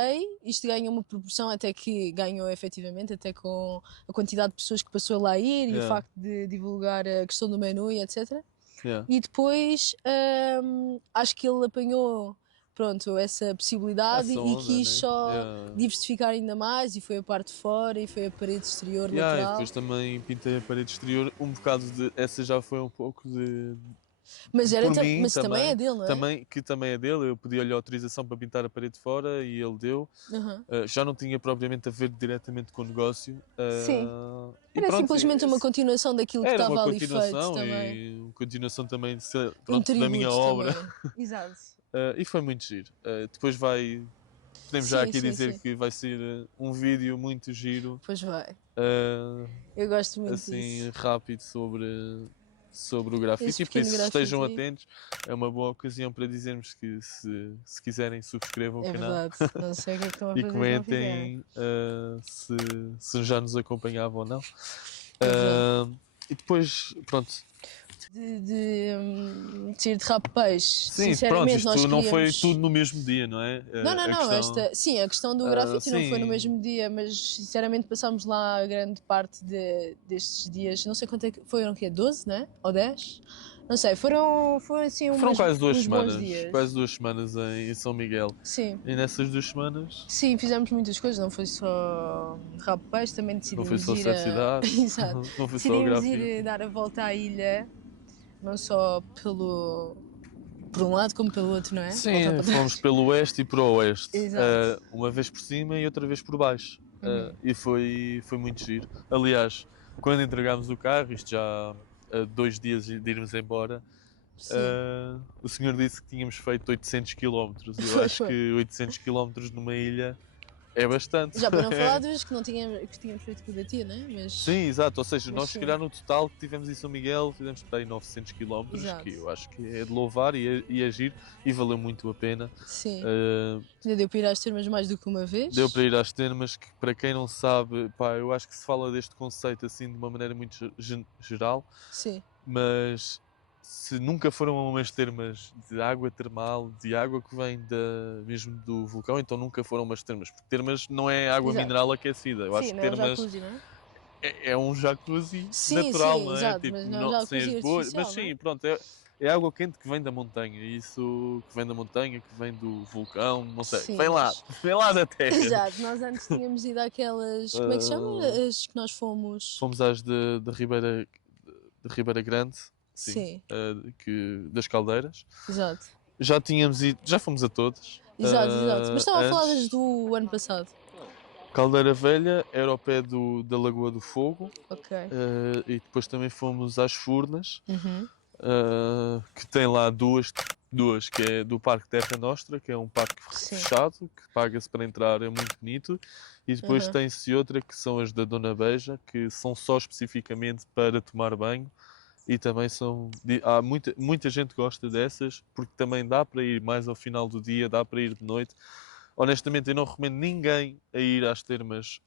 isto ganhou uma proporção até que ganhou efetivamente, até com a quantidade de pessoas que passou lá a ir e o Yeah, facto de divulgar a questão do menu e etc. yeah. E depois acho que ele apanhou pronto, essa possibilidade Essa e onda, quis né? só Yeah. diversificar ainda mais e foi a parte de fora e foi a parede exterior Yeah, e lateral. depois também pintei a parede exterior um bocado de. Essa já foi um pouco de Mas, por mim mas também é dele, não é? que também é dele. Eu pedi-lhe autorização para pintar a parede de fora e ele deu. Aham. Já não tinha propriamente a ver diretamente com o negócio. Sim. E Era pronto, simplesmente uma continuação daquilo que era uma estava ali feito continuação também. e uma continuação também Um pronto, da minha tributo obra. também. Exato. E foi muito giro. Depois podemos já Sim, aqui sim, dizer sim. que vai ser um vídeo muito giro, Pois vai. uh, Eu gosto muito assim disso. rápido sobre o Esse grafite. E por pequeno isso estejam grafite. atentos. É uma boa ocasião para dizermos que se quiserem subscrevam o É canal verdade. Não sei o que é que estão a e fazer que não fizeram. comentem se já nos acompanhavam ou não. É verdade. E depois, pronto. De ir de rabo de peixe. Sim, pronto, Sinceramente, nós isto não foi tudo queríamos. no mesmo dia, não é? Não, não, A não. questão. Sim, a questão do grafite não foi no Sim, mesmo dia, mas sinceramente passámos lá a grande parte destes dias. Não sei quanto é que foram, o quê? 12, né? Ou 10? Não sei, foram assim foram uns bons quase dias. 2 semanas em São Miguel. Sim. E nessas 2 semanas Sim, fizemos muitas coisas, não foi só rabo de peixe, também não foi decidimos só ir sete a. cidades, Exato. não foi só o Decidimos ir grafite. dar a volta à ilha, não só por um lado como pelo outro, não é? Voltar Sim, para fomos trás. pelo oeste e para o oeste. Exato. Uma vez por cima e outra vez por baixo. Uhum. E foi muito giro. Aliás, quando entregámos o carro, isto já há 2 dias de irmos embora, Sim. o senhor disse que tínhamos feito 800 quilómetros. Eu Foi, acho foi. que 800 quilómetros numa ilha é bastante. Já para não falar dos que não tínhamos feito com o da tia, né? Sim, exato. Ou seja, Mas nós se sim. calhar no total que tivemos em São Miguel, fizemos para aí 900 quilómetros, Exato. que eu acho que é de louvar e agir e valeu muito a pena. Sim. Uh, Ainda deu para ir às termas mais do que uma vez. Deu para ir às termas, que para quem não sabe, pá, eu acho que se fala deste conceito assim de uma maneira muito geral, Sim. mas se nunca foram a umas termas de água termal, de água que vem mesmo do vulcão, então nunca foram umas termas, porque termas não é água Exato. mineral aquecida. Eu acho Sim, que não é um termas jacuzzi, não é? é um jacuzzi Sim, natural, sim, não é? exato, Tipo, mas não é um sem as jacuzzi bolhas, mas artificial, não é? sim, pronto, é água quente que vem da montanha, isso que vem da montanha, que vem do vulcão, não sei, Sim, mas. vem lá da terra. Exato, nós antes tínhamos ido àquelas. Como é que se chama? Ah, As que nós fomos. Fomos às de Ribeira Grande, sim, Sim, das Caldeiras. exato. Já tínhamos ido, já fomos a todas. Exato, exato. Mas estava a falar das Antes. do ano passado. Caldeira Velha era ao pé da Lagoa do Fogo. Ok. E depois também fomos às Furnas, Uhum. que tem lá duas, que é do Parque Terra Nostra, que é um parque Sim. fechado, que paga-se para entrar, é muito bonito. E depois Uhum. tem-se outra que são as da Dona Beja, que são só especificamente para tomar banho. E também há muita gente que gosta dessas, porque também dá para ir mais ao final do dia, dá para ir de noite. Honestamente, eu não recomendo ninguém a ir às termas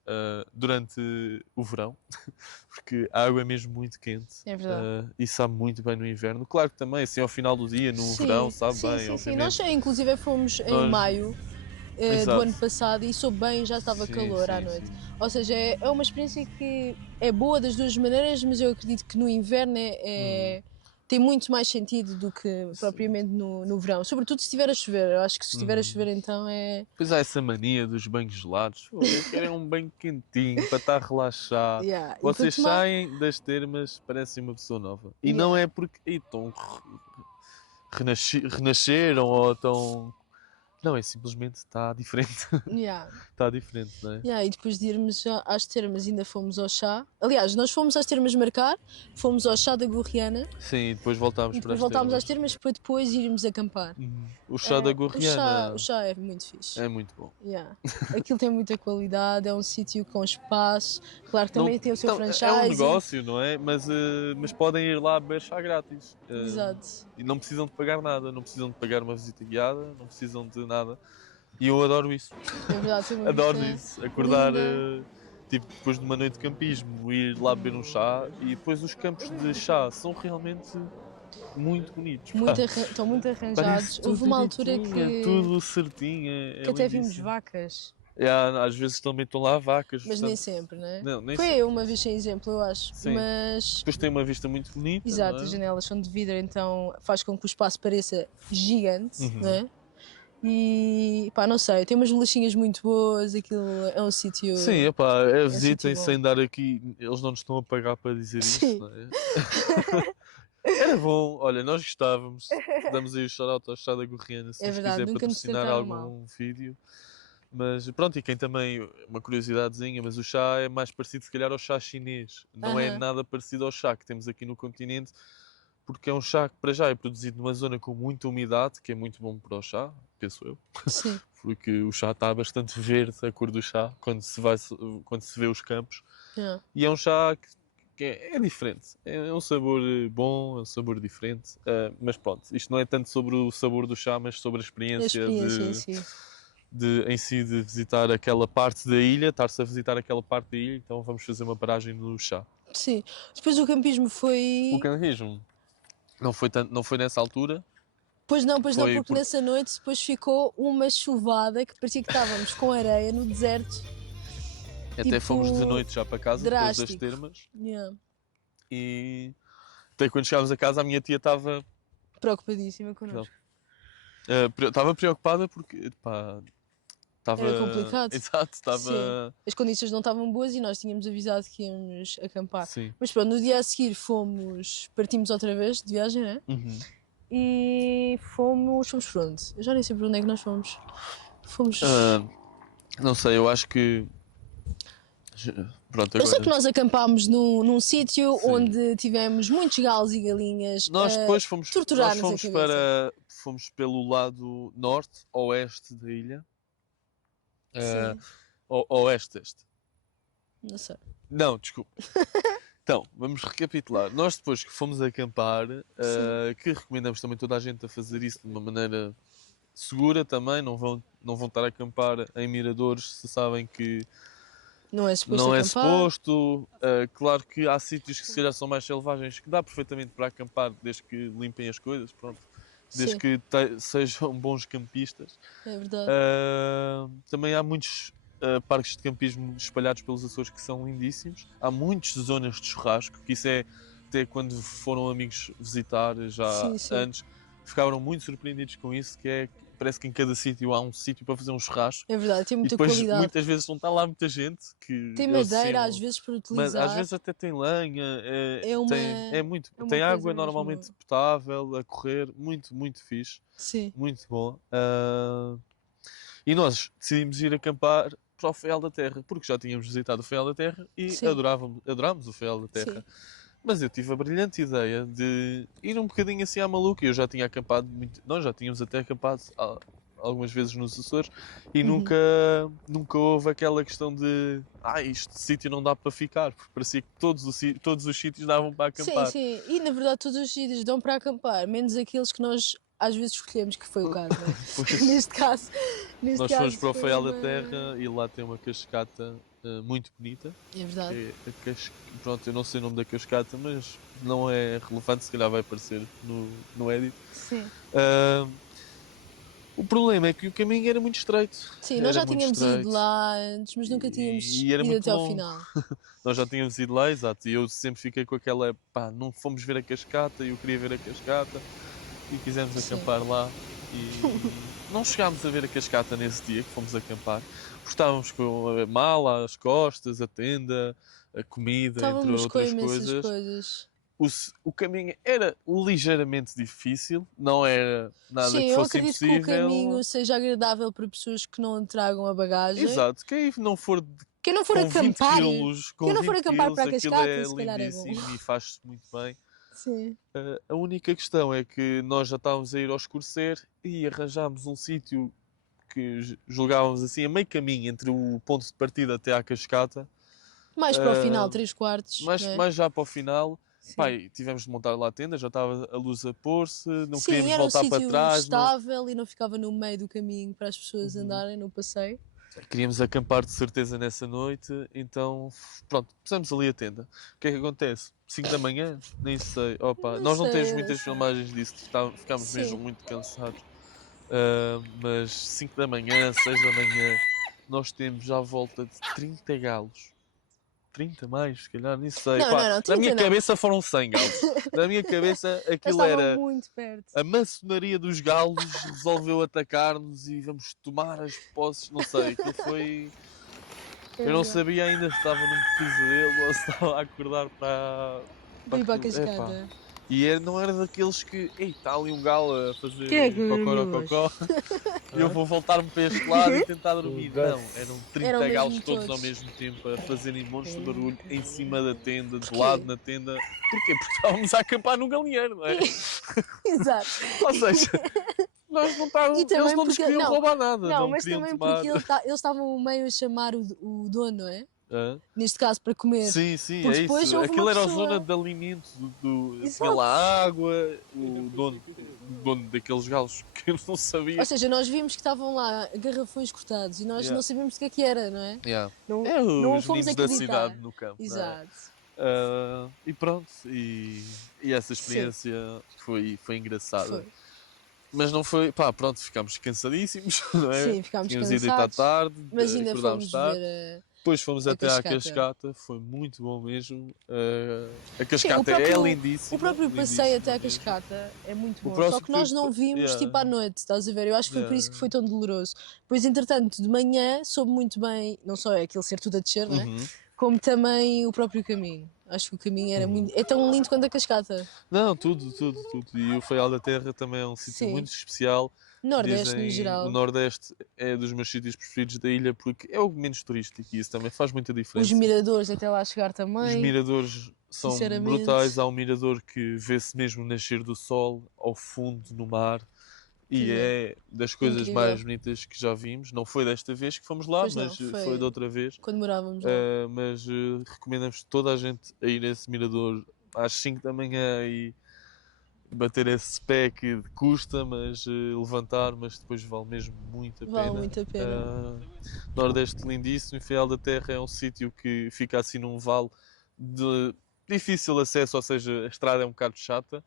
durante o verão, porque a água é mesmo muito quente É verdade. e sabe muito bem no inverno. Claro que também, assim, ao final do dia, no verão, sabe sim, bem, sim, sim. obviamente. Nós, inclusive, fomos em Nós- maio do Exato. ano passado e soube bem, já estava Sim, calor à sim, noite. sim. Ou seja, é uma experiência que é boa das duas maneiras, mas eu acredito que no inverno tem muito mais sentido do que propriamente no verão. Sobretudo se estiver a chover. Eu acho que se estiver a chover, então é. Pois há essa mania dos banhos gelados. Pô, eu quero é um banho quentinho para estar a relaxar. Yeah. E para Vocês tomar. saem das termas, parecem uma pessoa nova. E não Yeah. é porque estão renasceram ou estão. Não, é simplesmente está diferente. Yeah. Está diferente, não é? Yeah, e depois de irmos às termas, ainda fomos ao chá. Aliás, nós fomos às termas marcar, fomos ao chá da Gorriana Sim, e depois voltámos e para depois as voltámos às termas. termas para depois irmos acampar. O chá da O Gorriana chá é muito fixe. é muito bom. Yeah. Aquilo tem muita qualidade, é um sítio com espaço. Claro que também tem o seu Então, franchise. é um negócio, não é? Mas podem ir lá beber chá grátis. Exato. E não precisam de pagar nada, não precisam de pagar uma visita guiada, não precisam de nada. E eu adoro isso. É verdade, tem uma Adoro vista isso. Acordar, linda. tipo, depois de uma noite de campismo, ir lá beber um chá e depois os campos de chá são realmente muito bonitos. Pá. Estão muito arranjados. Parece tudo Houve uma altura direitinho, que, tudo certinho. que até vimos lindíssimo. vacas. Às vezes também estão lá vacas. Mas portanto, nem sempre, né? Não, nem Foi sempre. uma vez sem exemplo, eu acho. Sim. Mas. Depois tem uma vista muito bonita. Exato, não é? as janelas são de vidro, então faz com que o espaço pareça gigante, né? E pá, não sei, tem umas bolachinhas muito boas, aquilo é um sítio. Sim, epá, visitem sítio bom. sem dar aqui. Eles não nos estão a pagar para dizer Sim. isto, não é? Era bom, olha, nós gostávamos. Damos aí o shout-out ao chá da Gorriana se É nos verdade, quiser nunca nos patrocinar trataram mal. algum vídeo. Mas pronto, e quem também, uma curiosidadezinha, mas o chá é mais parecido se calhar ao chá chinês. Não é Aham, nada parecido ao chá que temos aqui no continente, porque é um chá que para já é produzido numa zona com muita umidade, que é muito bom para o chá, penso eu. sim. Porque o chá está bastante verde, a cor do chá, quando se vê os campos. Yeah. E é um chá que é diferente. É um sabor bom, é um sabor diferente. Mas pronto, isto não é tanto sobre o sabor do chá, mas sobre a A experiência experiência em si. em si de visitar aquela parte da ilha, estar-se a visitar aquela parte da ilha, então vamos fazer uma paragem no chá. Sim. Depois o campismo O foi. campismo não foi nessa altura, Pois não, foi porque porque nessa noite depois ficou uma chuvada que parecia que estávamos com areia no deserto. até fomos de Tipo, noite já para casa, depois das drástico. termas, Yeah. e até quando chegámos a casa a minha tia estava Preocupadíssima connosco. estava preocupada porque pá, estava Era complicado. exato, Sim. estava As condições não estavam boas e nós tínhamos avisado que íamos acampar. sim. Mas pronto, no dia a seguir partimos outra vez de viagem, né? Uhum. E fomos por onde? Eu já nem sei por onde é que nós fomos. Fomos. Ah, não sei, eu acho que pronto, Eu sei que agora nós acampámos num sítio sim. onde tivemos muitos galos e galinhas Nós a depois torturar-nos a fomos cabeça. fomos pelo lado norte, oeste da ilha. Eh, Sim, oeste este. não sei. Não, desculpa. Então, vamos recapitular. Nós depois que fomos acampar, Sim. que recomendamos também toda a gente a fazer isso de uma maneira segura também, não vão estar a acampar em miradores se sabem que Não é suposto não é acampar. suposto. Claro que há sítios que se calhar são mais selvagens que dá perfeitamente para acampar desde que limpem as coisas, pronto. Desde Sim, que sejam bons campistas. é verdade. Também há muitos parques de campismo espalhados pelos Açores que são lindíssimos. Há muitas zonas de churrasco, que isso é até quando foram amigos visitar já Sim, sim. antes, ficaram muito surpreendidos com isso, que é parece que em cada sítio há um sítio para fazer um churrasco. É verdade, tem E muita depois qualidade. muitas vezes não está lá muita gente que Tem eles madeira associam, às vezes para mas às utilizar. vezes até tem lenha, É uma, é uma tem coisa água mesmo. normalmente potável a correr, muito fixe, Sim, muito bom. E nós decidimos ir acampar para o Faial da Terra, porque já tínhamos visitado o Faial da Terra e sim, adorámos o Faial da Terra. sim. Mas eu tive a brilhante ideia de ir um bocadinho assim à maluca. Eu já tinha acampado, nós já tínhamos até acampado algumas vezes nos Açores e Uhum. nunca houve aquela questão de este sítio não dá para ficar, porque parecia que todos os sítios davam para Sim, acampar. sim. E na verdade todos os sítios dão para acampar, menos aqueles que nós às vezes escolhemos, que foi o caso, não é? Pois, Neste caso, neste nós fomos caso para o foi Faial da uma. Terra e lá tem uma cascata muito bonita. É verdade. Pronto, eu não sei o nome da cascata, mas não é relevante, se calhar vai aparecer no edit. Sim. Ah, o problema é que o caminho era muito estreito. Sim, nós Era já muito tínhamos ido estreito lá antes, mas nunca tínhamos e era ido muito até ao longo. final. Nós já tínhamos ido lá, exato, e eu sempre fiquei com aquela, pá, não fomos ver a cascata, e eu queria ver a cascata e quisemos Sim. acampar lá e não chegámos a ver a cascata nesse dia que fomos acampar, porque estávamos com a mala, as costas, a tenda, a comida, entre Estávamos com outras imensas coisas. coisas. O caminho era ligeiramente difícil, não era nada Sim, que eu fosse acredito que o impossível. caminho seja agradável para pessoas que não tragam a bagagem. Exato, quem não for Quem não for com 20 acampar, quilos, quem com não for 20 acampar quilos, para a aquilo cascata, é se calhar é bom. lindíssimo e faz-se muito bem. Sim. A única questão é que nós já estávamos a ir ao escurecer e arranjámos um sítio que julgávamos assim a meio caminho entre o ponto de partida até à cascata, Mais para o final, ah, 3/4, né? mais já para o final. Sim. Pai, tivemos de montar lá a tenda, já estava a luz a pôr-se, não Sim, queríamos era um voltar para sítio trás, não, estável e não ficava no meio do caminho para as pessoas Uhum. andarem no passeio. Queríamos acampar de certeza nessa noite, então pronto, pusemos ali a tenda. O que é que acontece? 5 da manhã? Nem sei. Opa, Não nós não temos sei, não muitas sei. filmagens disso, ficámos mesmo Sim. muito cansados. Mas 5 da manhã, 6 da manhã, nós temos à volta de 30 galos. 30 mais, se calhar, nem sei. Não, Pá, não, não, na minha 30 não. cabeça foram 100 galos. Na minha cabeça Já aquilo estavam era muito perto. a maçonaria dos galos resolveu atacar-nos e vamos tomar as posses. Não sei, aquilo foi. É Eu não verdade. sabia ainda se estava num pesadelo ou se estava a acordar para Para ir para a aquilo. Epá, cascata. Não era daqueles que, ei, está ali um galo a Quem é que fazer dormiu hoje? cocó e eu vou voltar-me para este lado e tentar dormir. Não, eram Eram 30 galos mesmo todos ao todos. mesmo tempo a fazerem monstros de barulho em cima da tenda, de lado Porquê? na tenda. Porquê? Porque estávamos a acampar no galinheiro, não é? Exato. Ou seja, nós não E estávamos, eles também não nos porque. queriam Não, roubar nada, não, não mas queriam também tomar. porque eles estavam meio a chamar o dono, não é? Hã? Neste caso, para comer. Sim, sim, Porque é depois isso. houve uma Aquilo era a zona pessoa. de alimento, tinha Exato. lá água, o dono daqueles galos que eu não Ou sabia. seja, nós vimos que estavam lá garrafões cortados e nós Yeah. não sabíamos o que era, não é? Yeah. Não, É não os fomos meninos da acreditar. cidade no campo, não é? Exato. E pronto, e essa Sim, experiência foi engraçada. foi. Mas não foi, pá, pronto, ficámos cansadíssimos, não é? Sim, ficámos Tínhamos ido deitar cansados, tarde, mas ainda acordámos fomos tarde. ver Depois fomos a até à cascata. cascata, foi muito bom mesmo. A Sim, cascata é o lindíssima, próprio passeio até lindíssima à mesmo. cascata é muito O bom. Só próximo que nós não vimos yeah, tipo à noite, estás a ver? Eu acho que foi por isso yeah. que foi tão doloroso. Pois, entretanto, de manhã soube muito bem, não só é aquilo ser tudo a descer, não é? Uhum. Como também o próprio caminho. Acho que o caminho era Uhum. muito. É tão lindo quanto a cascata. Não, tudo, tudo, tudo. E o Faial da Terra também é um sítio Sim. muito especial. Nordeste, no Dizem, o geral. Nordeste é dos meus sítios preferidos da ilha porque é o menos turístico e isso também faz muita Os diferença. miradores até lá chegar Os também, miradores são brutais. sinceramente. Há um mirador que vê-se mesmo nascer do sol ao fundo no mar e Pois é, é das coisas incrível. mais bonitas que já vimos. Não foi desta vez que fomos lá, Pois não, mas foi da foi outra vez. quando morávamos lá. Mas recomendamos toda a gente a ir a esse mirador às 5 da manhã e bater esse pé que custa, mas levantar, mas depois vale mesmo muito a Vale pena. muito a pena. Nordeste lindíssimo, Fiel da Terra é um sítio que fica assim num vale de difícil acesso, ou seja, a estrada é um bocado chata,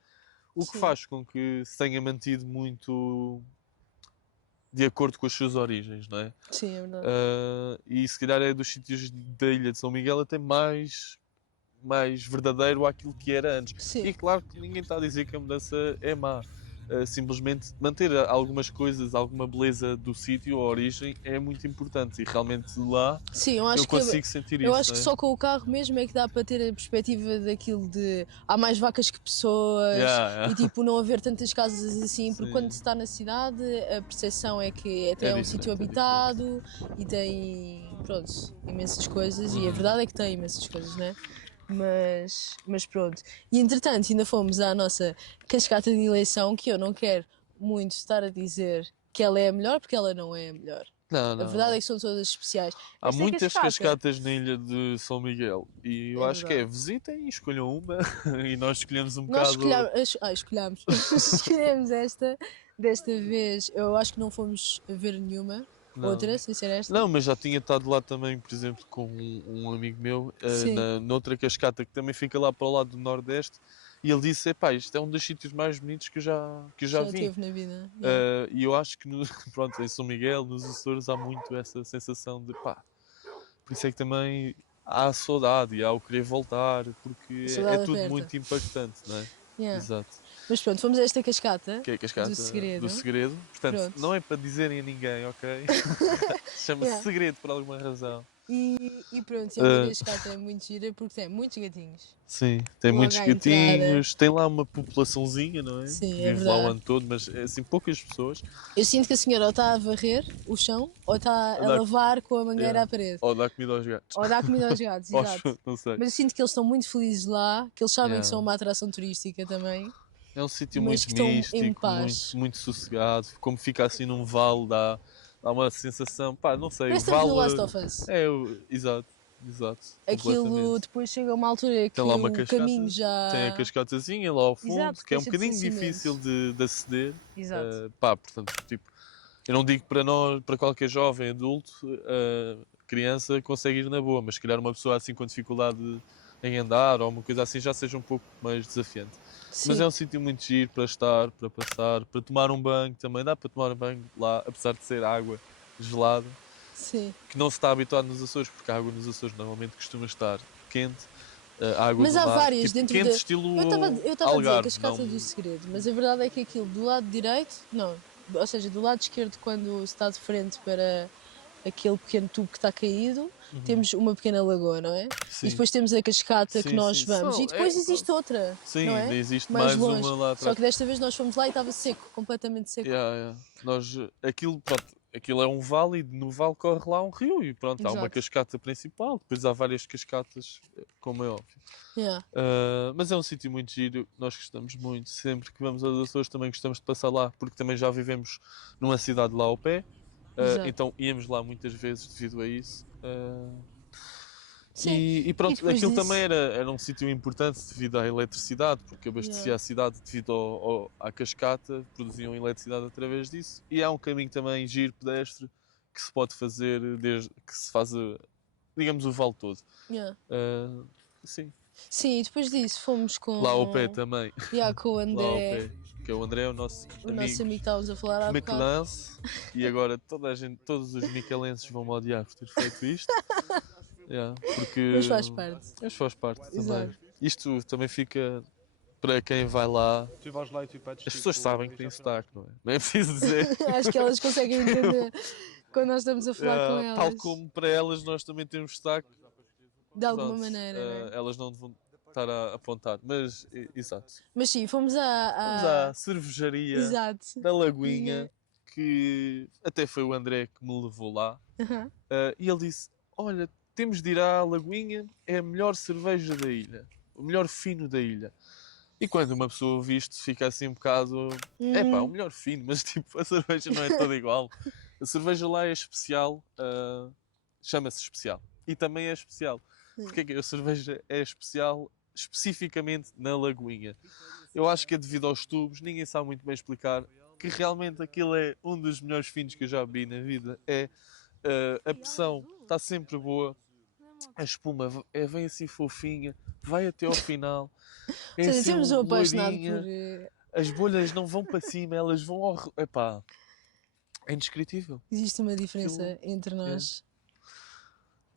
o que Sim, faz com que se tenha mantido muito de acordo com as suas origens, não é? sim, é verdade. E se calhar é dos sítios da Ilha de São Miguel até mais verdadeiro àquilo que era antes. Sim, E claro que ninguém está a dizer que a mudança é má. Simplesmente manter algumas coisas, alguma beleza do sítio, a origem, é muito importante. E realmente lá sim, eu consigo sentir eu isso, acho não que é? só com o carro mesmo é que dá para ter a perspectiva daquilo de há mais vacas que pessoas Yeah, e yeah. tipo não haver tantas casas assim, porque quando Sim, se está na cidade a percepção é que até é é um sítio diferente, é diferente. habitado e tem, pronto, imensas coisas e a Uhum. verdade é que tem imensas coisas, não é? Mas pronto. E entretanto ainda fomos à nossa cascata de eleição que eu não quero muito estar a dizer que ela é a melhor porque ela não é a melhor. Não, A não, verdade é não. que são todas especiais. Há Esta é muitas cascata. cascatas na ilha de São Miguel e eu É acho que é verdade. visitem e escolham uma e nós escolhemos um Nós bocado. escolhemos. Escolhemos esta. Desta vez eu acho que não fomos a ver nenhuma Não. outra, sem ser esta. Não, mas já tinha estado lá também, por exemplo, com um amigo meu, Sim, noutra cascata que também fica lá para o lado do Nordeste, e ele disse: Epá, isto é um dos sítios mais bonitos que eu já já vi. teve na vida. Yeah. E eu acho que, pronto, em São Miguel, nos Açores, há muito essa sensação de pá. Por isso é que também há a saudade e há o querer voltar, A porque é saudade tudo aperta. muito impactante, não é? Yeah. Exato. Mas pronto, fomos a esta cascata Que é a do cascata do segredo. segredo. Portanto, Pronto. não é para dizerem a ninguém, ok? Chama-se Yeah. segredo por alguma razão. E pronto, é uma Uh, cascata é muito gira porque tem muitos gatinhos. sim, tem Logo muitos à entrada. gatinhos, tem lá uma populaçãozinha, não é? Que Sim, é vive lá o verdade. ano todo, mas é assim poucas pessoas. Eu sinto que a senhora ou está a varrer o chão ou está A a dar, lavar com a mangueira yeah, à parede. ou dar comida aos gatos. Ou dá comida aos gatos, exato. Não sei. Mas eu sinto que eles estão muito felizes lá, que eles sabem que Yeah. são uma atração turística também, É um sítio mas muito que estão em místico, muito, paz. muito sossegado. Como fica assim num vale, dá uma sensação, pá, não sei, o Parece que estamos no Last vale. of Us. Exato, exato, Aquilo completamente. depois chega a uma altura Tem lá que uma o caminho cascata, tem a já. cascatazinha lá ao fundo, Exato, que é um deixa de ser bocadinho difícil cimento. de aceder. Exato. Pá, portanto, tipo, eu não digo para nós, para qualquer jovem, adulto, criança, consegue ir na boa, mas se calhar uma pessoa assim com dificuldade em andar ou uma coisa assim já seja um pouco mais desafiante. Mas Sim, é um sítio muito giro para estar, para passar, para tomar um banho também. Dá para tomar um banho lá, apesar de ser água gelada, sim. que não se está habituado nos Açores, porque a água nos Açores normalmente costuma estar quente, a água Mas do há mar, várias tipo dentro quente da. estilo Eu estava a dizer Algarve, não. cascata do segredo, mas a verdade é que aquilo do lado direito, não, ou seja, do lado esquerdo, quando se está de frente aquele pequeno tubo que está caído, Uhum. temos uma pequena lagoa, não é? Sim. E depois temos a cascata que Sim, nós sim. vamos. São- E depois é- existe outra, Sim, não ainda é? existe Mais mais longe. uma lá Só atrás. que desta vez nós fomos lá e estava seco, completamente seco. Yeah, yeah. Aquilo, pronto, aquilo é um vale e no vale corre lá um rio e pronto, há uma Exato. cascata principal, depois há várias cascatas, como é óbvio. Yeah. Mas é um sítio muito giro, nós gostamos muito. Sempre que vamos aos Açores também gostamos de passar lá, porque também já vivemos numa cidade lá ao pé, Exato. então íamos lá muitas vezes devido a isso. Sim. E pronto, depois aquilo disso- também era um sítio importante devido à eletricidade, porque abastecia Yeah. a cidade devido à cascata, produziam eletricidade através disso. E há um caminho também giro pedestre que se pode fazer desde que se faz, digamos, o vale todo. Yeah. Sim, Sim, e depois disso fomos com. lá ao pé também. Yeah, com o Lá ao André, pé, que é o André, o nosso o nosso amigo que amigo estávamos a falar há bocado. Miquelance, e agora todos os miquelenses vão me odiar por ter feito isto. Yeah, porque... Mas faz parte. Mas faz parte também. Exato. Isto também fica para quem vai lá. Tu vais lá e tu pedes. As pessoas sabem que tem sotaque, não é? Não é preciso dizer. Acho que elas conseguem entender quando nós estamos a falar com elas. Tal como para elas nós também temos sotaque. De alguma Pronto, maneira, não é? elas não vão estar a apontar. Mas, exato. Mas sim, fomos Vamos à cervejaria Exato. da Lagoinha, que até foi o André que me levou lá. Uhum. E ele disse: Olha, temos de ir à Lagoinha, é a melhor cerveja da ilha, o melhor fino da ilha. E quando uma pessoa ouve isto, fica assim um bocado. É pá, o melhor fino, mas tipo, a cerveja não é toda igual. A cerveja lá é especial, chama-se especial. E também é especial. Porque é que a cerveja é especial especificamente na Lagoinha? Eu acho que é devido aos tubos, ninguém sabe muito bem explicar, que realmente aquilo é um dos melhores finos que eu já bebi na vida. A pressão está sempre boa, a espuma vem assim fofinha, vai até ao final. É Ou seja, assim temos um apaixonado lourinha. por. As bolhas não vão para cima, elas vão ao... Epá, é indescritível. Existe uma diferença entre nós.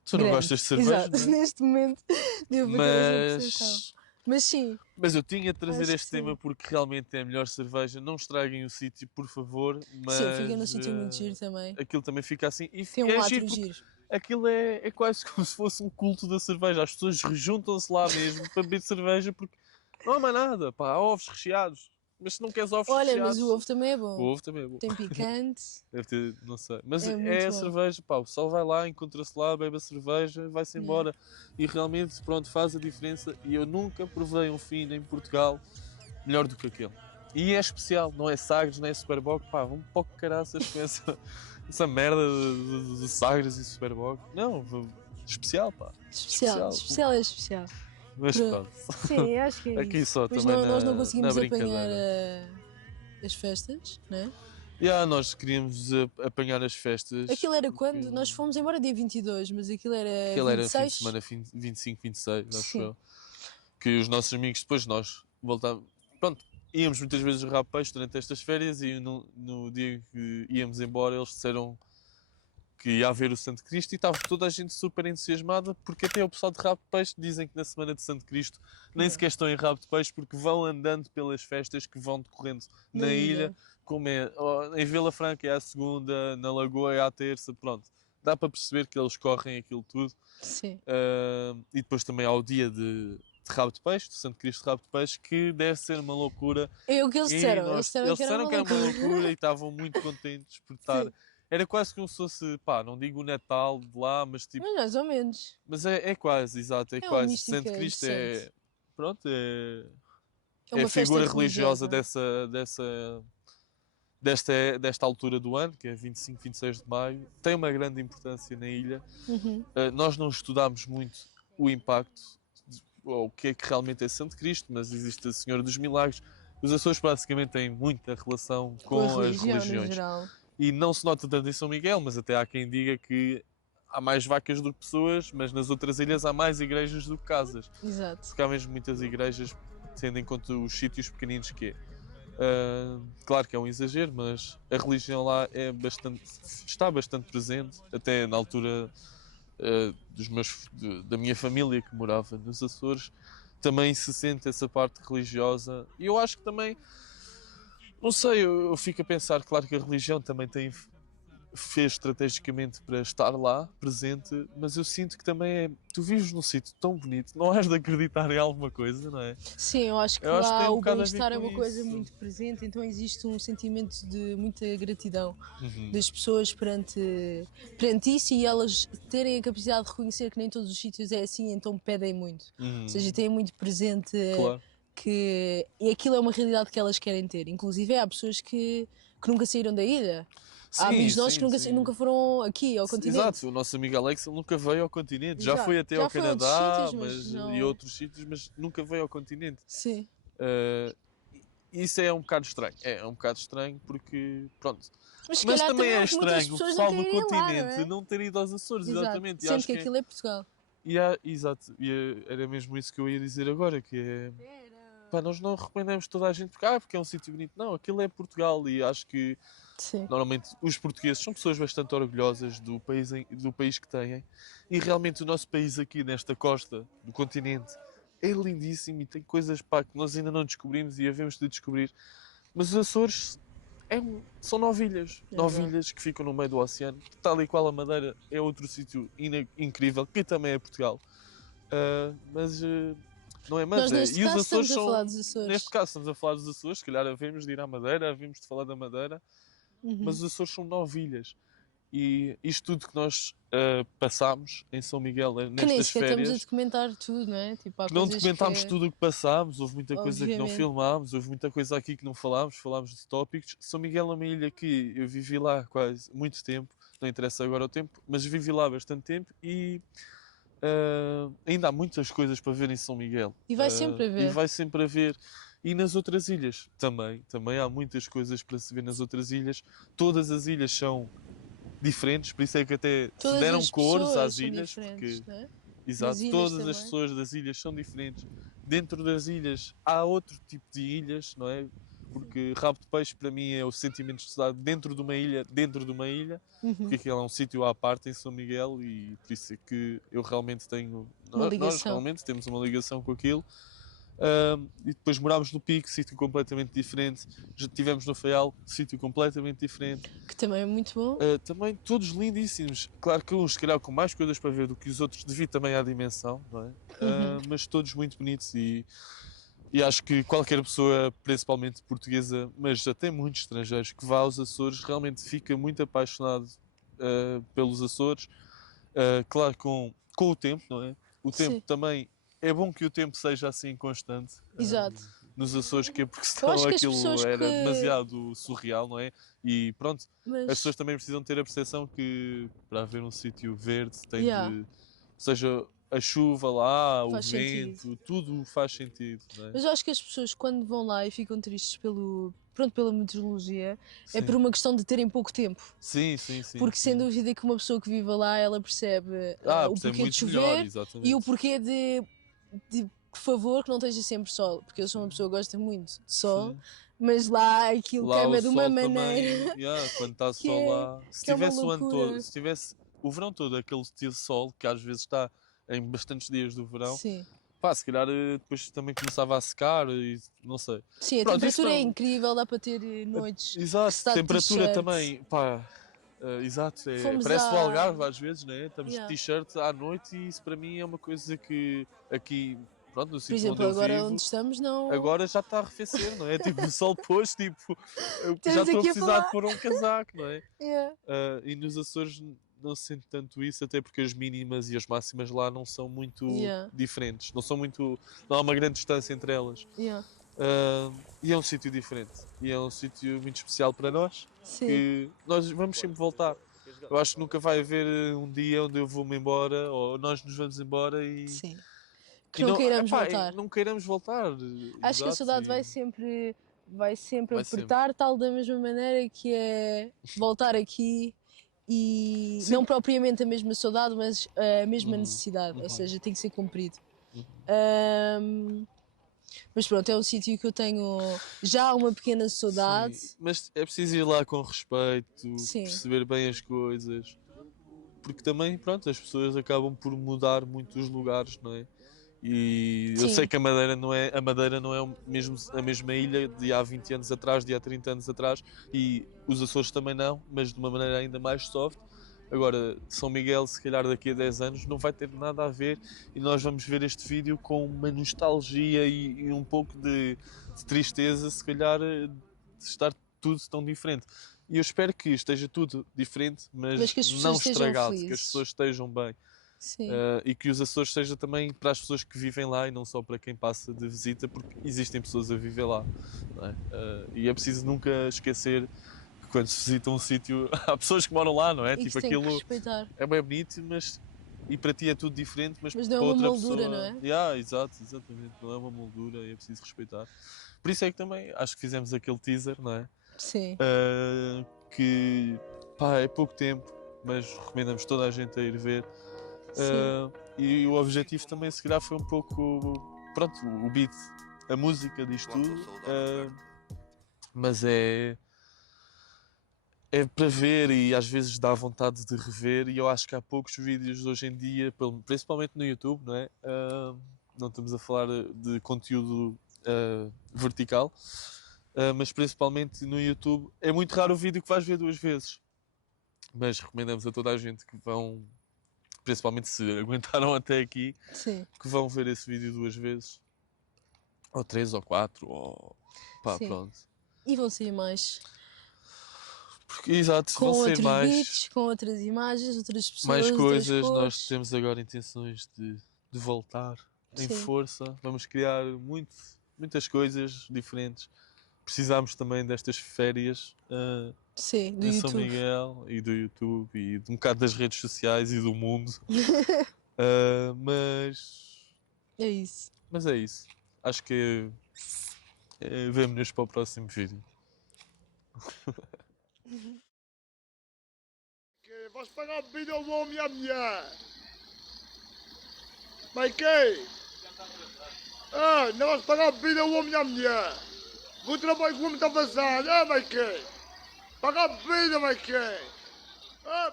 Tu não Grande. gostas de cerveja, Exato, não é? neste momento deu para ter essa percepção. Mas sim, Mas eu tinha de trazer Acho que este tema sim. porque realmente é a melhor cerveja. Não estraguem o sítio, por favor. Mas sim, fica num sítio muito giro também. aquilo também fica assim. E Tem um é átrio giro porque giro. aquilo é quase como se fosse um culto da cerveja. As pessoas juntam-se lá mesmo para beber cerveja porque não há mais nada. Pá, há ovos recheados. Mas se não queres ovos Olha, recheados... mas o ovo também é O bom. ovo também é bom. Tem picante. Deve ter, não sei. Mas É é, muito a bom. cerveja, pá, o pessoal vai lá, encontra-se lá, bebe a cerveja, vai-se embora. E realmente, pronto, faz a diferença. E eu nunca provei um fino em Portugal melhor do que aquele. E é especial, não é Sagres, não é Superboc, pá, vamos para o caraças com essa merda de Sagres e Superboc. Não, especial, pá. Especial. Especial é especial. Mas pronto. Sim, acho que é Aqui isso. só Pois também nós não na conseguimos apanhar brincadeira. as festas, não é? Nós queríamos apanhar as festas. Aquilo era porque quando? Nós fomos embora dia 22, mas aquilo era Aquele era fim de 26. semana 25, 26, acho Sim. eu. Que os nossos amigos, depois nós voltávamos. Pronto, íamos muitas vezes jogar peixe durante estas férias e no dia que íamos embora eles disseram que ia haver o Santo Cristo e estava toda a gente super entusiasmada porque até o pessoal de rabo de peixe dizem que na semana de Santo Cristo nem sequer estão em rabo de peixe porque vão andando pelas festas que vão decorrendo na ilha, como é em Vila Franca é à segunda, na Lagoa é à terça, pronto. Dá para perceber que eles correm aquilo tudo. Sim. E depois também há o dia de rabo de peixe, do Santo Cristo de rabo de peixe, que deve ser uma loucura. É o que eles disseram. Eles disseram Eles que era disseram uma que era uma loucura. loucura e estavam muito contentes por estar. Sim. Era quase como se fosse, pá, não digo o Natal de lá, mas tipo. Mas mais ou menos. Mas é quase, exato, é uma quase. mística Santo Cristo é. interessante. Pronto, é É uma a figura festa religiosa desta altura do ano, que é 25, 26 de maio. Tem uma grande importância na ilha. Uhum. Nós não estudámos muito o impacto, ou o que é que realmente é Santo Cristo, mas existe a Senhora dos Milagres. Os Açores basicamente têm muita relação com a as religião, no religiões. geral. E não se nota tanto em São Miguel, mas até há quem diga que há mais vacas do que pessoas, mas nas outras ilhas há mais igrejas do que casas. Exato. Porque há mesmo muitas igrejas, tendo em conta os sítios pequeninos que é. Claro que é um exagero, mas a religião lá está bastante presente, até na altura da minha família que morava nos Açores, também se sente essa parte religiosa. E eu acho que também, não sei, eu fico a pensar, claro que a religião também tem fez estrategicamente para estar lá, presente, mas eu sinto que também tu vives num sítio tão bonito, não has de acreditar em alguma coisa, não é? Sim, eu acho que Eu acho que tem lá um o bocado a ver bem-estar é com uma coisa isso. muito presente, então existe um sentimento de muita gratidão Uhum, das pessoas perante isso e elas terem a capacidade de reconhecer que nem todos os sítios é assim, então pedem muito. Ou uhum, seja, têm muito presente claro. que e aquilo é uma realidade que elas querem ter. Inclusive há pessoas que nunca saíram da ilha. Há Sim, amigos nossos que sim, sim. nunca foram aqui ao continente. Exato, o nosso amigo Alex ele nunca veio ao continente, já Exato. foi até ao Já foi a outros Canadá sítios, mas e não. outros sítios, mas nunca veio ao continente. Sim, Uh, isso é um bocado estranho. É um bocado estranho porque, pronto. mas se Mas calhar também também é houve muitas estranho o pessoas pessoal nunca do irem lá, não continente é? não ter ido aos Açores, Exato. exatamente. E Sendo acho que que aquilo é Portugal. exato, era mesmo isso que eu ia dizer agora, que é, Era. pá, nós não recomendamos toda a gente porque é um sítio bonito. Não, aquilo é Portugal e acho que Sim. normalmente os portugueses são pessoas bastante orgulhosas do país que têm e realmente o nosso país aqui nesta costa do continente é lindíssimo e tem coisas, pá, que nós ainda não descobrimos e havemos de descobrir. Mas os Açores são novilhas, É verdade. novilhas que ficam no meio do oceano, tal e qual a Madeira é outro sítio incrível, que também é Portugal. Mas não é Nós neste e os caso Açores estamos a falar são, dos neste Açores. caso estamos a falar dos Açores, se calhar havemos de ir à Madeira, havemos de falar da Madeira, mas Uhum. os Açores são novilhas. E isto tudo que nós passámos em São Miguel Que nem nestas sequer estamos a férias, documentar tudo, não é? Tipo, há que não coisas documentámos que. tudo o que passámos, houve muita coisa que não Obviamente. filmámos, houve muita coisa aqui que não falámos, falámos de tópicos. São Miguel é uma ilha que eu vivi lá quase muito tempo, não interessa agora o tempo, mas vivi lá bastante tempo e ainda há muitas coisas para ver em São Miguel. E vai sempre E haver. vai sempre haver. E nas outras ilhas também há muitas coisas para se ver nas outras ilhas. Todas as ilhas são diferentes, por isso é que até se Todas deram as cores pessoas às são ilhas, diferentes, porque não é? Das exato, ilhas todas as também. pessoas das ilhas são diferentes. Dentro das ilhas há outro tipo de ilhas, não é? Porque rabo de peixe para mim é o sentimento de estar dentro de uma ilha, porque Uhum. aquilo é um sítio à parte em São Miguel e por isso é que eu realmente tenho, Uma nós ligação. realmente temos uma ligação com aquilo. E depois morámos no Pico, sítio completamente diferente. Já tivemos no Faial, sítio completamente diferente. Que também é muito bom. Também todos lindíssimos. Claro que uns, se calhar, com mais coisas para ver do que os outros, devido também à dimensão, não é? Uhum. Mas todos muito bonitos e acho que qualquer pessoa, principalmente portuguesa, mas até muitos estrangeiros, que vá aos Açores, realmente fica muito apaixonado pelos Açores. Claro, com o tempo, não é? O tempo Sim, também. É bom que o tempo seja assim constante exato. nos Açores, que é porque Eu senão acho que as aquilo pessoas era que. demasiado surreal, não é? E pronto, as pessoas Mas. também precisam ter a percepção que para haver um sítio verde tem Yeah, de. Ou seja, a chuva lá, o faz sentido. vento, tudo faz sentido, não é? Mas eu acho que as pessoas quando vão lá e ficam tristes pronto, pela meteorologia é por Sim, uma questão de terem pouco tempo. sim, sim, sim, Porque sem sim. dúvida que uma pessoa que vive lá, ela percebe o Percebe porquê de muito melhor, chover e o exatamente. porquê de por favor que não esteja sempre sol. Porque eu sou uma Sim, pessoa que gosta muito de sol, sim. mas lá aquilo Lá o queima de uma sol também, maneira quando está que sol lá, se é uma tivesse o ano todo, loucura. se tivesse o verão todo aquele estilo de sol, que às vezes está em bastantes dias do verão, Sim. pá, se calhar depois também começava a secar e não sei. Sim, a Pronto, isso temperatura é não. incrível, dá para ter noites que se Exato, está de temperatura t-shirt. também, pá, exato, Fomos parece o a. Algarve às vezes, né? Estamos de Yeah. t-shirt à noite e isso para mim é uma coisa que aqui, pronto, no Por sítio onde exemplo, eu agora onde vivo, estamos não. agora já está a arrefecer, não é? Tipo, o sol pôs, tipo, eu já Estamos estou a aqui a precisar de falar. pôr um casaco, não é? Yeah. E nos Açores não se sente tanto isso, até porque as mínimas e as máximas lá não são muito Yeah. diferentes, não são muito, não há uma grande distância entre elas. Yeah. E é um sítio diferente, e é um sítio muito especial para nós, Sim. que nós vamos sempre voltar. Eu acho que nunca vai haver um dia onde eu vou-me embora, ou nós nos vamos embora Sim. Que e não não, queiramos epá, voltar. não queiramos voltar. Acho que a Exato, saudade e vai sempre vai sempre. apertar, tal da mesma maneira que é voltar aqui e Sim. não propriamente a mesma saudade, mas a mesma Uhum, necessidade, ou uhum, seja, tem que ser cumprido. uhum. Ahm, mas pronto, é um sítio que eu tenho já uma pequena saudade. Sim, mas é preciso ir lá com respeito, Sim, perceber bem as coisas, porque também, pronto, as pessoas acabam por mudar muito os lugares, não é? E eu sei Sim, que a Madeira não é mesmo a mesma ilha de há 20 anos atrás, de há 30 anos atrás, e os Açores também não, mas de uma maneira ainda mais soft. Agora, São Miguel, se calhar daqui a 10 anos, não vai ter nada a ver, e nós vamos ver este vídeo com uma nostalgia e um pouco de tristeza, se calhar, de estar tudo tão diferente. E eu espero que esteja tudo diferente, mas mas que as não pessoas estejam estragado, que as felizes. pessoas estejam bem. Sim, E que os Açores seja também para as pessoas que vivem lá e não só para quem passa de visita, porque existem pessoas a viver lá. Não é? E é preciso nunca esquecer que quando se visita um sítio, há pessoas que moram lá, não é? e que Tipo, se tem que aquilo respeitar. é bem bonito, mas e para ti é tudo diferente, mas Mas não é para uma outra moldura, não pessoa. é? Exato, exatamente. Não é uma moldura e é preciso respeitar. Por isso é que também acho que fizemos aquele teaser, não é? Sim, Que pá, é pouco tempo, mas recomendamos toda a gente a ir ver. sim, E o objetivo também, se calhar, foi um pouco, pronto, o beat, a música diz tudo, mas é para ver e às vezes dá vontade de rever. E eu acho que há poucos vídeos hoje em dia, principalmente no YouTube, não é? Não estamos a falar de conteúdo vertical, mas principalmente no YouTube. É muito raro o vídeo que vais ver duas vezes, mas recomendamos a toda a gente que vão, principalmente se aguentaram até aqui, sim, que vão ver esse vídeo duas vezes, ou três, ou quatro, ou pá, sim. pronto. E vão sair mais. Porque, exato, Com vão ser outros beats, com outras imagens, outras mais pessoas, outras coisas. Nós cores. temos agora intenções de voltar em Sim, força. Vamos criar muitas coisas diferentes. Precisamos também destas férias sim, do em São YouTube. Miguel e do YouTube e de um bocado das redes sociais e do mundo. Mas, É isso. mas é isso. Acho que vemo-nos para o próximo vídeo. Vais pagar bebida ao homem e à mulher. Mikey! Não vais pagar bebida ao homem e à mulher. O trabalho que o homem está fazendo, Mikey? Pagar bebida, Mikey!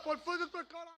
Pode fazer a tua cara.